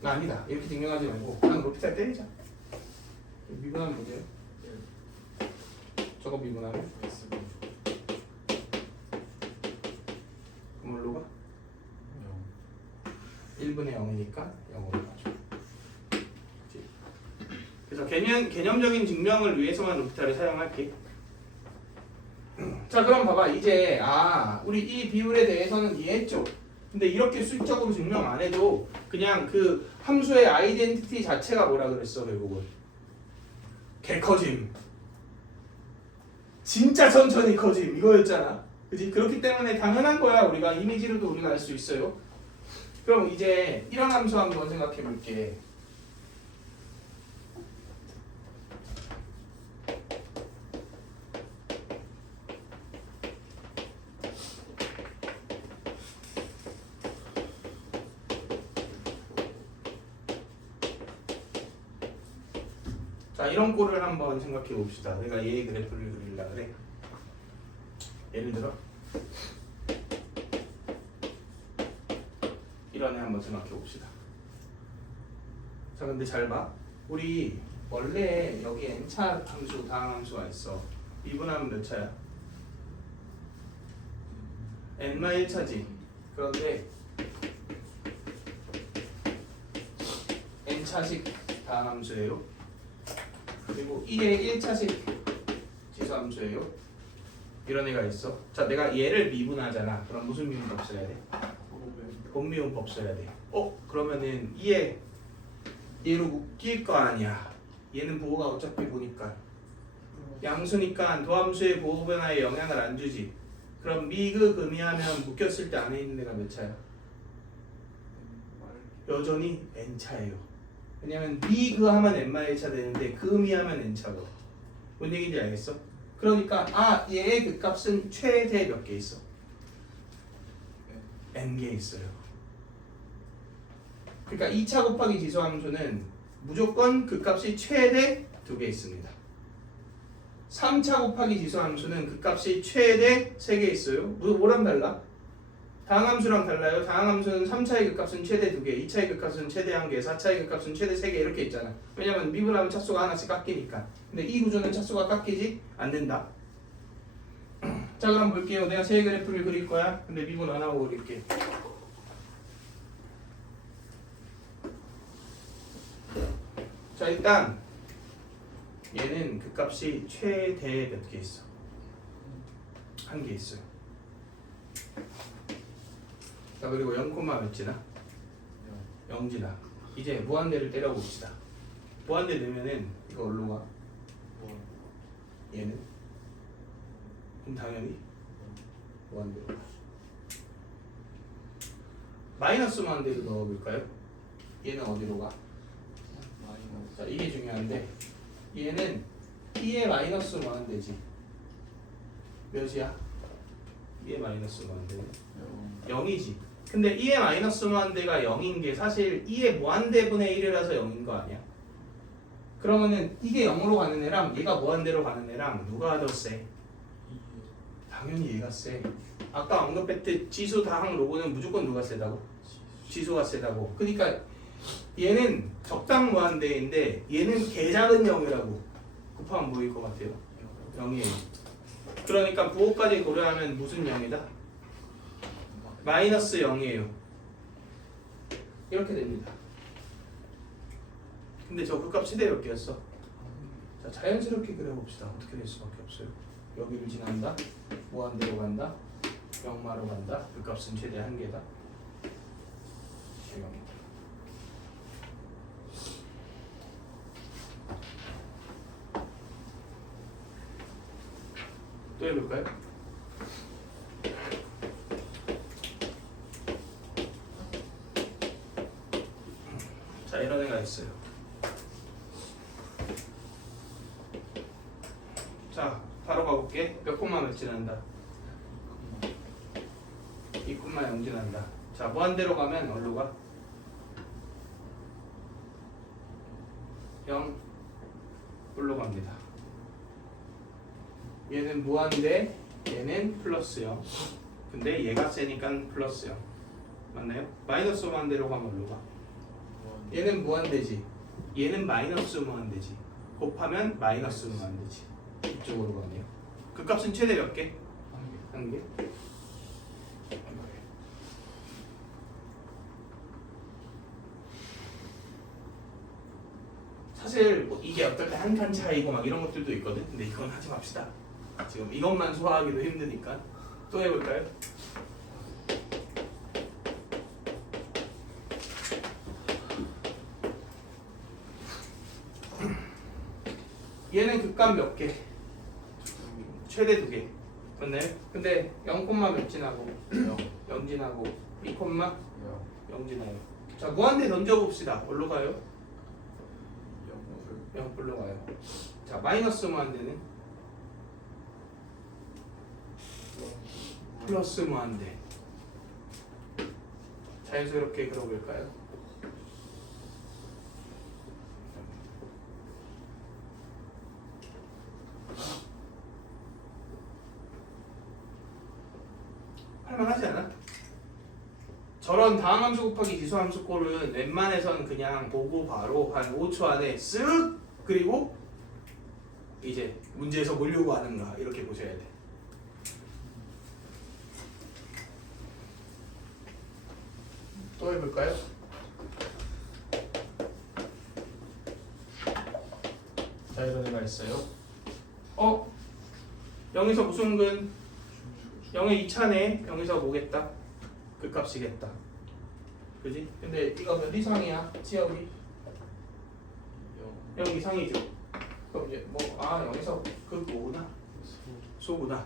아니다. 이렇게 증명하지 말고 그냥 로피탈 때리자. 미분하면 뭐죠? 저거 미분하면 뭘로 가? 1분의 0이니까 0으로 가죠. 그치? 그래서 개념적인 증명을 위해서만 로피탈을 사용할게. 자, 그럼 봐봐. 이제 우리 이 비율에 대해서는 이해했죠? 근데 이렇게 수식적으로 증명 안 해도 그냥 그 함수의 아이덴티티 자체가 뭐라 그랬어 결국은? 개 커짐. 진짜 천천히 커짐 이거였잖아. 그치? 그렇기 때문에 당연한 거야. 우리가 이미지로도 우리가 알 수 있어요. 그럼 이제 이런 함수 한번 생각해 볼게. 자, 이런 꼴을 한번 생각해 봅시다. 내가 얘의 그래프를 그리려고 그래. 예를 들어 이런 애 한번 생각해 봅시다. 자, 근데 잘 봐. 우리 원래 여기 n차 함수, 다항 함수가 있어. 미분하면 몇 차야? n-1차지. 그런데 n차식 다항 함수예요. 그리고 1의 1차식 지수함수예요. 이런 애가 있어. 자, 내가 얘를 미분하잖아. 그럼 무슨 미분법 써야 돼? 곱미분법 써야 돼. 그러면은 얘로 묶일 거 아니야. 얘는 부호가 어차피 보니까 양수니까 도함수의 부호 변화에 영향을 안 주지. 그럼 미그 금이하면 묶였을 때 안에 있는 애가 몇 차야? 여전히 n차예요. 왜냐면 미그 하면 n-1차 되는데 금이 하면 n차고. 뭔 얘기인지 알겠어? 그러니까 얘의 그 값은 최대 몇 개 있어? n개 있어요. 그러니까 2차 곱하기 지수함수는 무조건 그 값이 최대 2개 있습니다. 3차 곱하기 지수함수는 그 값이 최대 3개 있어요. 뭐랑 달라? 다항함수랑 달라요. 다항함수는 3차의 극값은 최대 2개, 2차의 극값은 최대 1개, 4차의 극값은 최대 3개 이렇게 있잖아. 왜냐면 미분하면 차수가 하나씩 깎이니까. 근데 이 구조는 차수가 깎이지 않는다. 자, 그럼 볼게요. 내가 세 그래프를 그릴 거야. 근데 미분 안 하고 그릴게. 자, 일단 얘는 극값이 최대 몇 개 있어? 1개 있어요. 자, 그리고 0, 몇 지나? 0 지나. 이제 무한대를 때려봅시다. 무한대 넣으면은 이거 어디로 가? 얘는? 그럼 당연히 무한대로 가. 마이너스 무한대를 넣어볼까요? 얘는 어디로 가? 자, 이게 중요한데 얘는 2의 마이너스 무한대지. 몇이야? 2의 마이너스 무한대는 0이지. 근데 2의 마이너스 무한대가 0인 게 사실 2의 무한대분의 1이라서 0인 거 아니야? 그러면은 이게 0으로 가는 애랑 얘가 무한대로 가는 애랑 누가 더 세? 당연히 얘가 세. 아까 언급했듯 지수 다항 로고는 무조건 누가 세다고? 지수가 세다고. 그러니까 얘는 적당 무한대인데 얘는 개작은 0이라고. 곱하면 뭐일 것 같아요? 0이에요. 그러니까 부호까지 고려하면 무슨 0이다? 마이너스 0이에요. 이렇게 됩니다. 근데 저 그 값 최대 몇 개였어? 자, 자연스럽게 그려봅시다. 어떻게 될 수밖에 없어요. 여기를 지난다. 무한대로 간다. 영마로 간다. 그 값은 최대 한개다. 또 해볼까요? 자, 이런 애가 있어요. 자, 바로 가볼게. 몇 콤마 몇 지난다? 2콤마 0 지난다. 자, 무한대로 가면 어디로 가? 0 올라갑니다. 얘는 무한대, 얘는 플러스 0. 근데 얘가 세니까 플러스 0. 맞나요? 마이너스 무한대로 가면 어디로 가? 얘는 무한대지. 얘는 마이너스 무한대지. 곱하면 마이너스 무한대지. 이쪽으로 가네요. 그 값은 최대 몇 개? 한 개. 사실 뭐 이게 어떨 때 한 칸 차이고 막 이런 것들도 있거든. 근데 이건 하지 맙시다. 지금 이것만 소화하기도 힘드니까. 또 해볼까요? 얘는 극값 몇 개? 최대 2개. 맞나요? 근데 0, 몇 지나고 0 지나고 2, 0 지나요. 자, 무한대 던져봅시다. 어디로 가요? 0불로 가요. 자, 마이너스 무한대는? 플러스 무한대. 자연스럽게 그려볼까요? 할만하지 않아? 저런 다항함수 곱하기 지수함수 꼴은 웬만해선 그냥 보고 바로 한 5초 안에 쓱 그리고 이제 문제에서 뭘 요구하는가 이렇게 보셔야 돼. 또 해볼까요? 자, 이런 애가 있어요. 여기서 무슨 근? 0의 2차네. 여기서 뭐겠다? 그 값이겠다. 그지? 근데 이거 몇 이상이야? 지역이? 0 이상이죠. 그럼 이제 여기서 그 뭐구나? 소구나.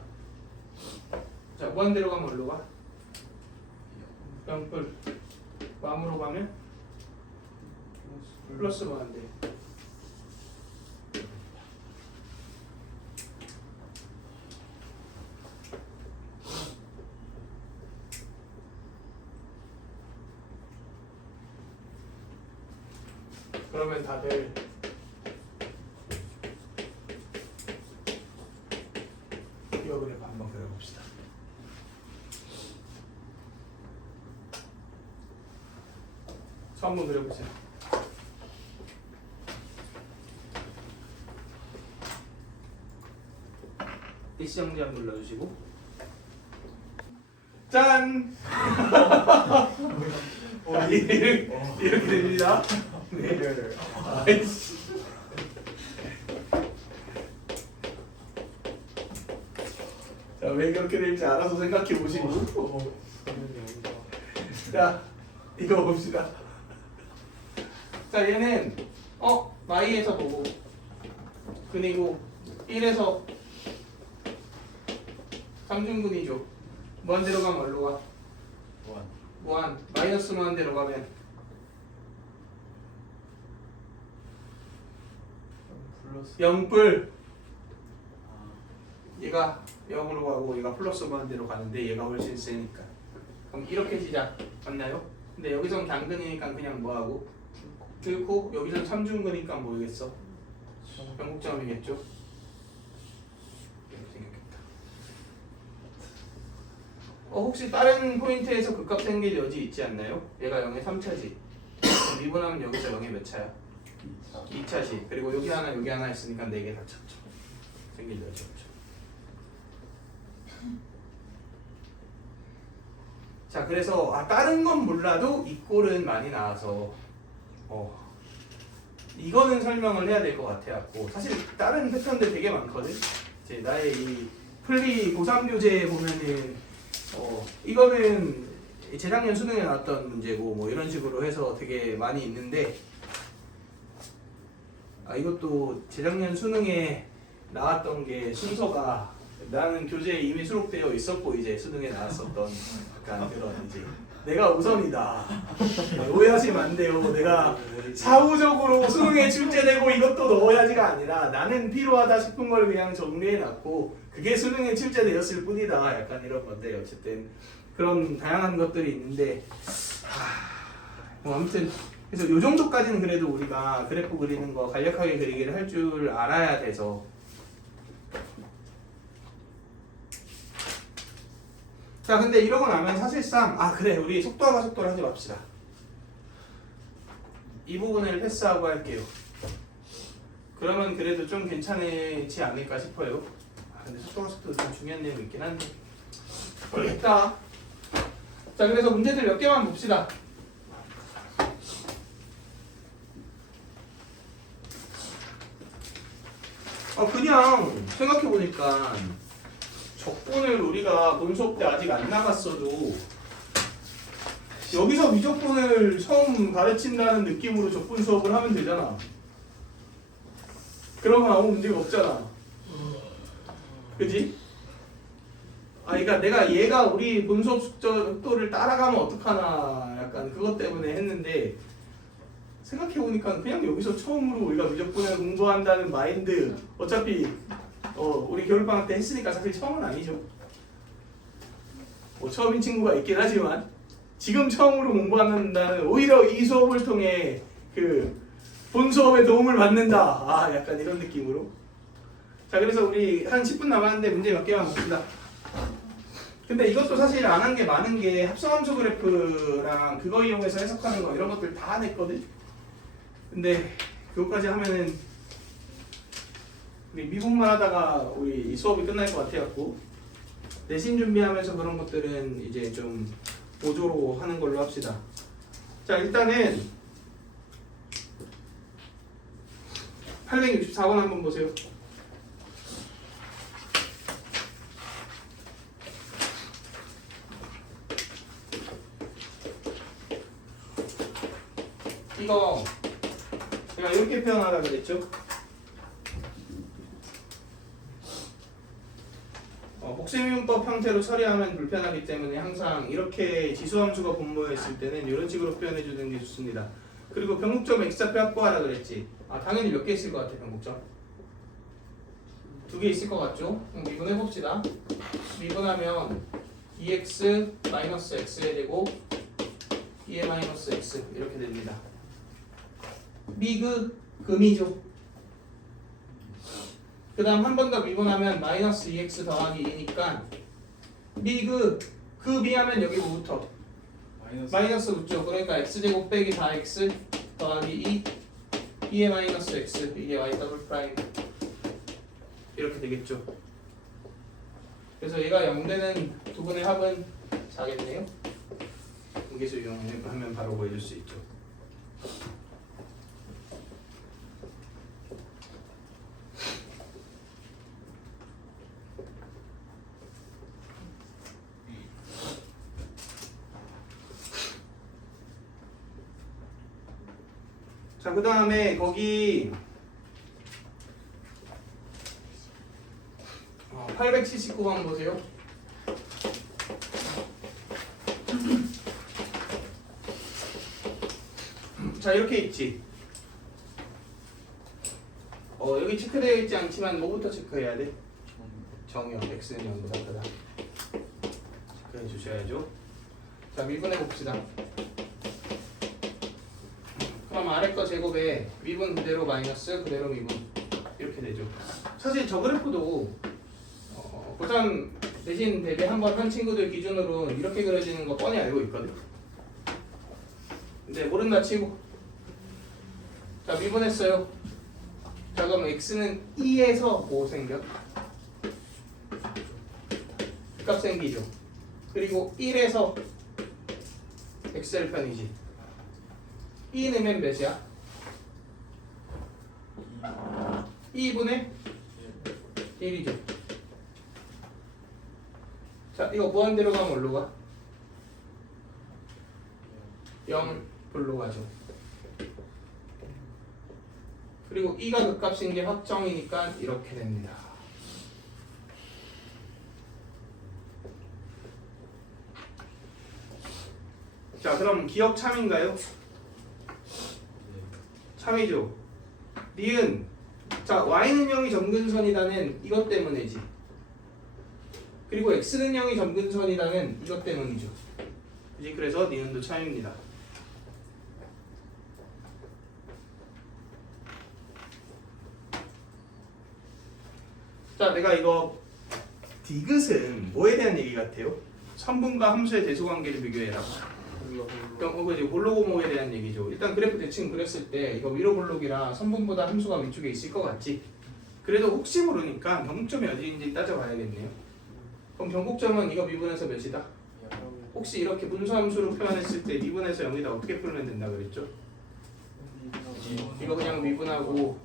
자, 무한대로 가면 어디로 가? 0불. 마음으로 가면? 플러스 무한대. 그러면 다들 이거 그래프 한번 그려봅시다. 저 한번 그려보세요. 일시정지 한번 눌러주시고 짠! 이렇게 됩니다. 네. 아이씨. 자, 왜 그렇게 될지 알아서 생각해 보시고. 자, 이거 봅시다. 자, 얘는 y에서 보고 근이고 1에서 3중근이죠. 무한대로 가면 어디로 가? 무한. 마이너스 무한대로 가면 플러스 0불. 얘가 0으로 가고 얘가 플러스 무한대로 가는데 얘가 훨씬 세니까. 그럼 이렇게 시작. 맞나요? 근데 여기선 단근이니까 그냥 뭐하고? 뚫고 여기선 3중근이니까 뭐겠어? 변곡점이겠죠? 이렇게 생겼겠다. 혹시 다른 포인트에서 그 값 생길 여지 있지 않나요? 얘가 0의 3차지. 미분하면 여기서 0의 몇 차야? 2차지. 그리고 여기 하나 있으니까 4개 다 쳤죠. 생길 여지 없죠. 자, 그래서 다른 건 몰라도 이 꼴은 많이 나와서 이거는 설명을 해야 될 것 같아갖고 사실 다른 패턴들 되게 많거든. 이제 나의 이 플리 고3 교재에 보면은 이거는 재작년 수능에 나왔던 문제고 뭐 이런 식으로 해서 되게 많이 있는데 이것도 재작년 수능에 나왔던 게 순서가 나는 교재에 이미 수록되어 있었고 이제 수능에 나왔었던 약간 그런 이제 내가 우선이다. 오해하시면 안 돼요. 내가 사후적으로 수능에 출제되고 이것도 넣어야지가 아니라 나는 필요하다 싶은 걸 그냥 정리해놨고 그게 수능에 출제되었을 뿐이다. 약간 이런 건데 어쨌든 그런 다양한 것들이 있는데 뭐 아무튼 그래서 요 정도까지는 그래도 우리가 그래프 그리는 거 간략하게 그리기를 할 줄 알아야 돼서 자 근데 이러고 나면 사실상 그래 우리 속도와 가속도를 하지 맙시다. 이 부분을 패스하고 할게요. 그러면 그래도 좀 괜찮지 않을까 싶어요. 근데 속도와 가속도도 좀 중요한 내용이 있긴 한데 모르겠다. 자 그래서 문제들 몇 개만 봅시다. 그냥 생각해보니까 적분을 우리가 본 수업 때 아직 안 나갔어도 여기서 미적분을 처음 가르친다는 느낌으로 적분 수업을 하면 되잖아. 그러면 아무 문제가 없잖아. 그지? 그러니까 내가 얘가 우리 본 수업 속도를 따라가면 어떡하나 약간 그것 때문에 했는데 생각해보니까 그냥 여기서 처음으로 우리가 미적분을 공부한다는 마인드 어차피 우리 겨울방학 때 했으니까 사실 처음은 아니죠. 처음인 친구가 있긴 하지만 지금 처음으로 공부한다는 오히려 이 수업을 통해 그 본 수업에 도움을 받는다. 약간 이런 느낌으로. 자 그래서 우리 한 10분 남았는데 문제 몇 개만 봅시다. 근데 이것도 사실 안 한 게 많은 게 합성함수 그래프랑 그거 이용해서 해석하는 거 이런 것들 다 냈거든. 근데 그것까지 하면은 우리 미분만 하다가 우리 이 수업이 끝날 것 같아갖고 내신 준비하면서 그런 것들은 이제 좀 보조로 하는 걸로 합시다. 자 일단은 864번 한번 보세요. 이거 제가 이렇게 표현하라 그랬죠? 복수미분법 형태로 처리하면 불편하기 때문에 항상 이렇게 지수함수가 분모에 있을 때는 이런 식으로 표현해 주는 게 좋습니다. 그리고 변곡점 x좌표 확보하라 그랬지. 당연히 몇 개 있을 것 같아 변곡점? 2개 있을 것 같죠? 그럼 미분해 봅시다. 미분하면 2x 마이너스 x에 되고 2의 마이너스 x 이렇게 됩니다. 미그 금이죠. 그 다음 한 번 더 미분하면 마이너스 2x 더하기 2니까 미그 미하면 여기 뭐부터? 마이너스 붙죠. 그러니까 x제곱 빼기 4x 더하기 2의 마이너스 x 이게 y 더블 프라임 이렇게 되겠죠. 그래서 얘가 0되는 두 분의 합은 4겠네요. 분계수 이용하면 바로 구해줄 수 있죠. 자, 그 다음에 거기 879번 보세요. 자, 이렇게 있지. 여기 체크되어 있지 않지만 뭐부터 체크해야 돼? 정역, x는 0보다 크다. 체크해 주셔야죠. 자, 미분해 봅시다. 그럼 아래 거 제곱에 미분 그대로 마이너스 그대로 미분 이렇게 되죠. 사실 저 그래프도 고3 내신 대비 한번 한 친구들 기준으로 이렇게 그려지는 거 뻔히 알고 있거든. 근데 모른다 치고 자 미분했어요. 자 그럼 x는 2에서 뭐 생겨? 값 생기죠. 그리고 1에서 xl편이지. 2 넣으면 몇이야? 2분의 1이죠. 자 자, 이거 무한대로 가면 뭘로 가? 0 불로 가죠. 그리고 이가 극값인 게 확정이니까 이렇게 됩니다. 자, 그럼 기억 참인가요? 참이죠. 니은. 자, y는 0이 점근선이다는 이것 때문이지. 그리고 x는 0이 점근선이다는 이것 때문이죠. 그지? 그래서 니은도 참입니다. 자, 내가 이거 디귿은 뭐에 대한 얘기 같아요? 선분과 함수의 대소관계를 비교해라. 그럼 이제 볼로고목에 대한 얘기죠. 일단 그래프 대칭 그렸을 때 이거 위로 볼록이라 선분보다 함수가 위쪽에 있을 것 같지? 그래도 혹시 모르니까 변곡점이 어디인지 따져봐야겠네요. 그럼 변곡점은 이거 미분에서 몇이다? 혹시 이렇게 분수함수로 표현했을 때 미분에서 0이다 어떻게 풀면 된다 그랬죠? 이거 그냥 미분하고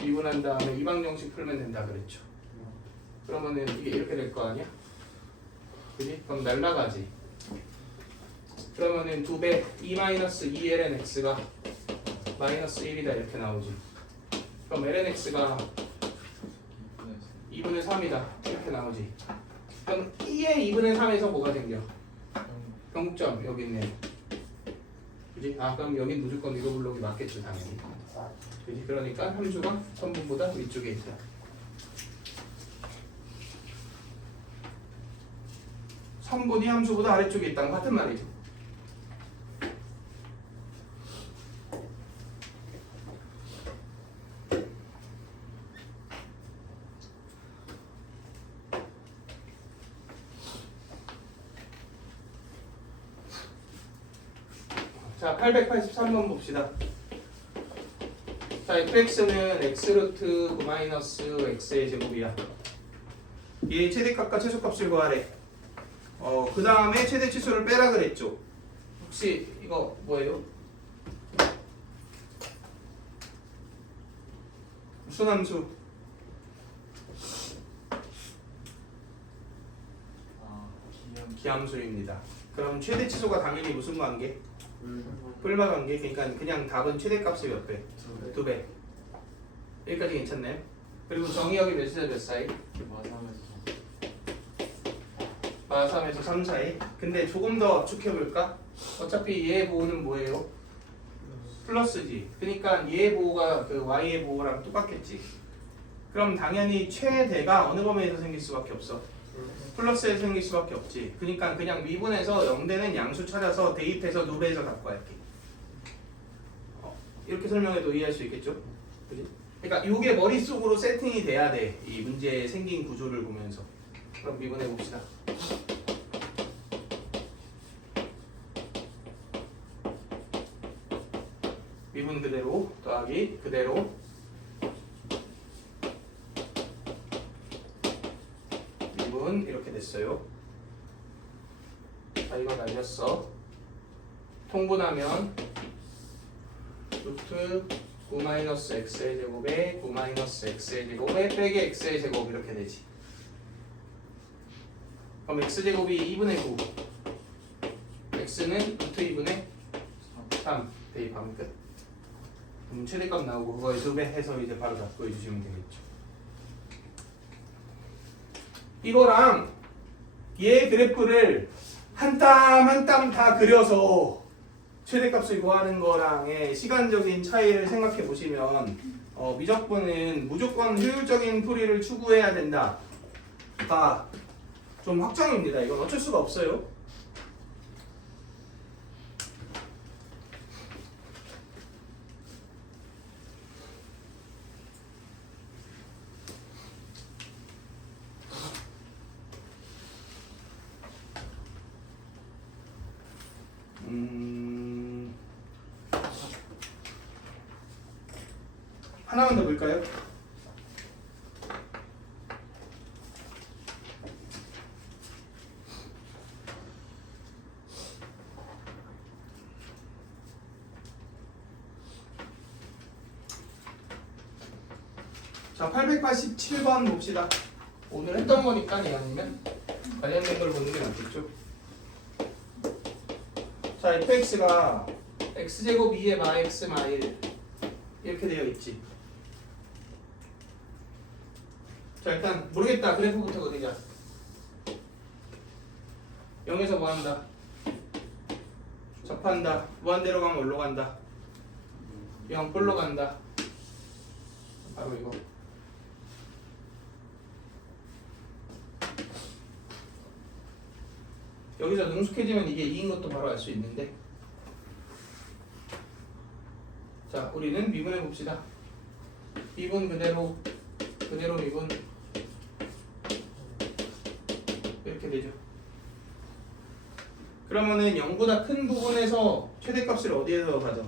미분한 다음에 이방정식 풀면 된다 그랬죠. 그러면은 이게 이렇게 될 거 아니야? 그지? 그럼 날라가지. 그러면은 2배 2-2ln x가 마이너스 1이다 이렇게 나오지. 그럼 ln x가 2분의 3이다 이렇게 나오지. 그럼 2의 2분의 3에서 뭐가 생겨? 변곡점 여기 있네. 그지? 아 그럼 여기 무조건 위로 블록이 맞겠죠 당연히. 그지? 그러니까 함수가 선분보다 위쪽에 있다. 선분이 함수보다 아래쪽에 있다는 같은 말이죠. 자, 883번 봅시다. 자, fx는 x루트 9 마이너스 x의 제곱이야. 얘 최대값과 최소값을 구하래. 그 다음에 최대 치수를 빼라 그랬죠. 혹시 이거 뭐예요? 무슨 함수? 기함수입니다. 그럼 최대 치수가 당연히 무슨 관계? 불마 관계. 그러니까 그냥 답은 최대값이 몇 배? 2배. 여기까지 괜찮나요? 그리고 정의역이 몇에서 몇 사이? 마3에서 3 사이. 근데 조금 더 압축해볼까? 어차피 얘의 보호는 뭐예요? 플러스지. 그러니까 얘의 보호가 그 y의 보호랑 똑같겠지. 그럼 당연히 최대가 어느 범위에서 생길 수밖에 없어? 플러스에서 생길 수밖에 없지. 그러니까 그냥 미분에서 0되는 양수 찾아서 대입해서 누배해서 갖고 할게. 이렇게 설명해도 이해할 수 있겠죠? 그지? 그러니까 이게 머릿속으로 세팅이 돼야 돼. 이 문제에 생긴 구조를 보면서. 그럼 미분해 봅시다. 미분 그대로 더하기 그대로 미분 이렇게 됐어요. 자, 이거 날렸어. 통분하면 루트 9 마이너스 x의 제곱에 9 마이너스 x의 제곱에 빼기 x의 제곱 이렇게 되지. 그럼 x제곱이 2분의 9 x는 루트 2분의 3 대입하면 끝. 그럼 최대값 나오고 그거에 2배 해서 이제 바로 답 구해주시면 되겠죠. 이거랑 얘 그래프를 한 땀 한 땀 다 그려서 최대값을 구하는 거랑의 시간적인 차이를 생각해 보시면 미적분은 무조건 효율적인 풀이를 추구해야 된다. 다 좀 확정입니다. 이건 어쩔 수가 없어요. 하나만 더 볼까요? 자, 887번 봅시다. 오늘 했던 거니까 아니면 관련된 걸 보는 게 낫겠죠. 자, fx가 x제곱 2의 마x 마일 이렇게 되어 있지. 자, 일단 모르겠다. 그래프부터 그리자. 0에서 뭐 한다? 접한다. 무한대로 가면 올로 간다. 0 꼴로 간다. 바로 이거. 여기서 능숙해지면 이게 2인 것도 바로 알 수 있는데, 자, 우리는 미분해 봅시다. 미분 그대로 미분 이렇게 되죠. 그러면은 0보다 큰 부분에서 최대값을 어디에서 가져?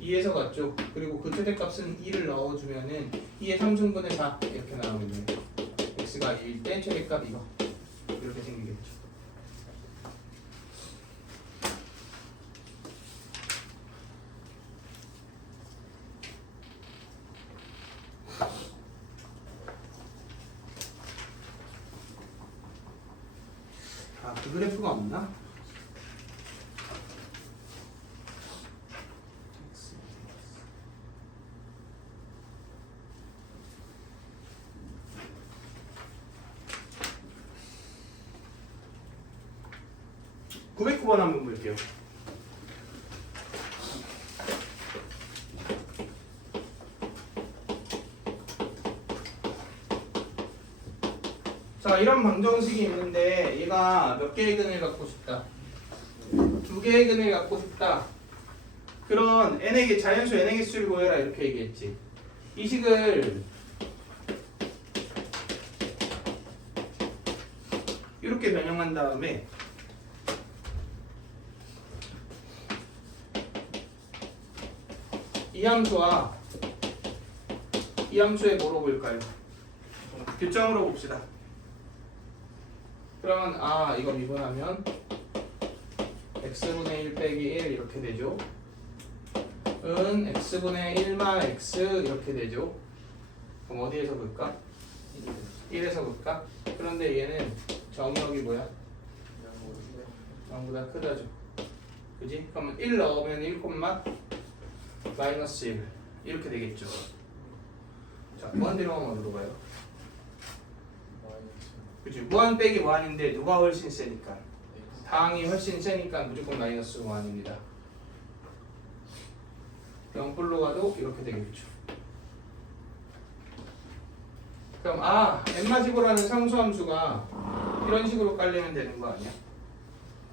2에서 갔죠. 그리고 그 최대값은 2를 넣어주면은 2의 3승분의 4 이렇게 나오겠네요. x가 1일 때 최대값 이거 이렇게 생기겠죠. 아, 그 그래프가 없나? (9 0 9번) 한번 볼게요. 자, 이런 방정식이 있는데 얘가 몇 개의 근을 갖고 싶다? 2개의 근을 갖고 싶다. 그런 n의 개, 자연수 n의 개수를 구해라 이렇게 얘기했지. 이 식을 이렇게 변형한 다음에 이 함수와 이 함수의 뭐로 볼까요? 교점으로 봅시다. 그러면 이거 미분하면 x분의 1 빼기 1 이렇게 되죠. 은 x분의 1만 x 이렇게 되죠. 그럼 어디에서 볼까? 1에서 볼까? 그런데 얘는 정의역이 뭐야? 0보다 크다죠. 그지? 그러면 1 넣으면 1, 마이너스 1 이렇게 되겠죠. 자, 무한대로 하면 어디로 가요? 그치? 무한 빼기 무한인데 누가 훨씬 세니까? 다항이 훨씬 세니까 무조건 마이너스 무한입니다. 0불로 가도 이렇게 되겠죠. 그럼 n마지고라는 상수함수가 이런 식으로 깔리면 되는 거 아니야?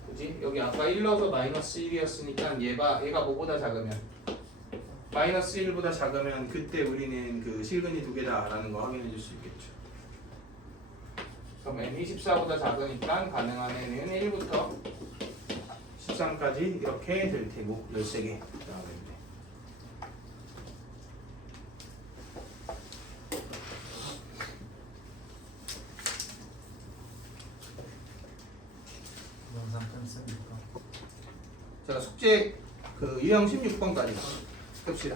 그지? 여기 아까 1 넣어서 마이너스 1이었으니까 얘가 뭐보다 작으면 마이너스 1보다 작으면 그때 우리는 그 실근이 2개다 라는 거 확인해 줄 수 있겠죠. 그럼 n이 14보다 작으니까 가능한 n은 1부터 13까지 이렇게 될 테고 13개 나오겠네. 영상 끊습니까? 제가 숙제 그 유형 16번까지 봅시다.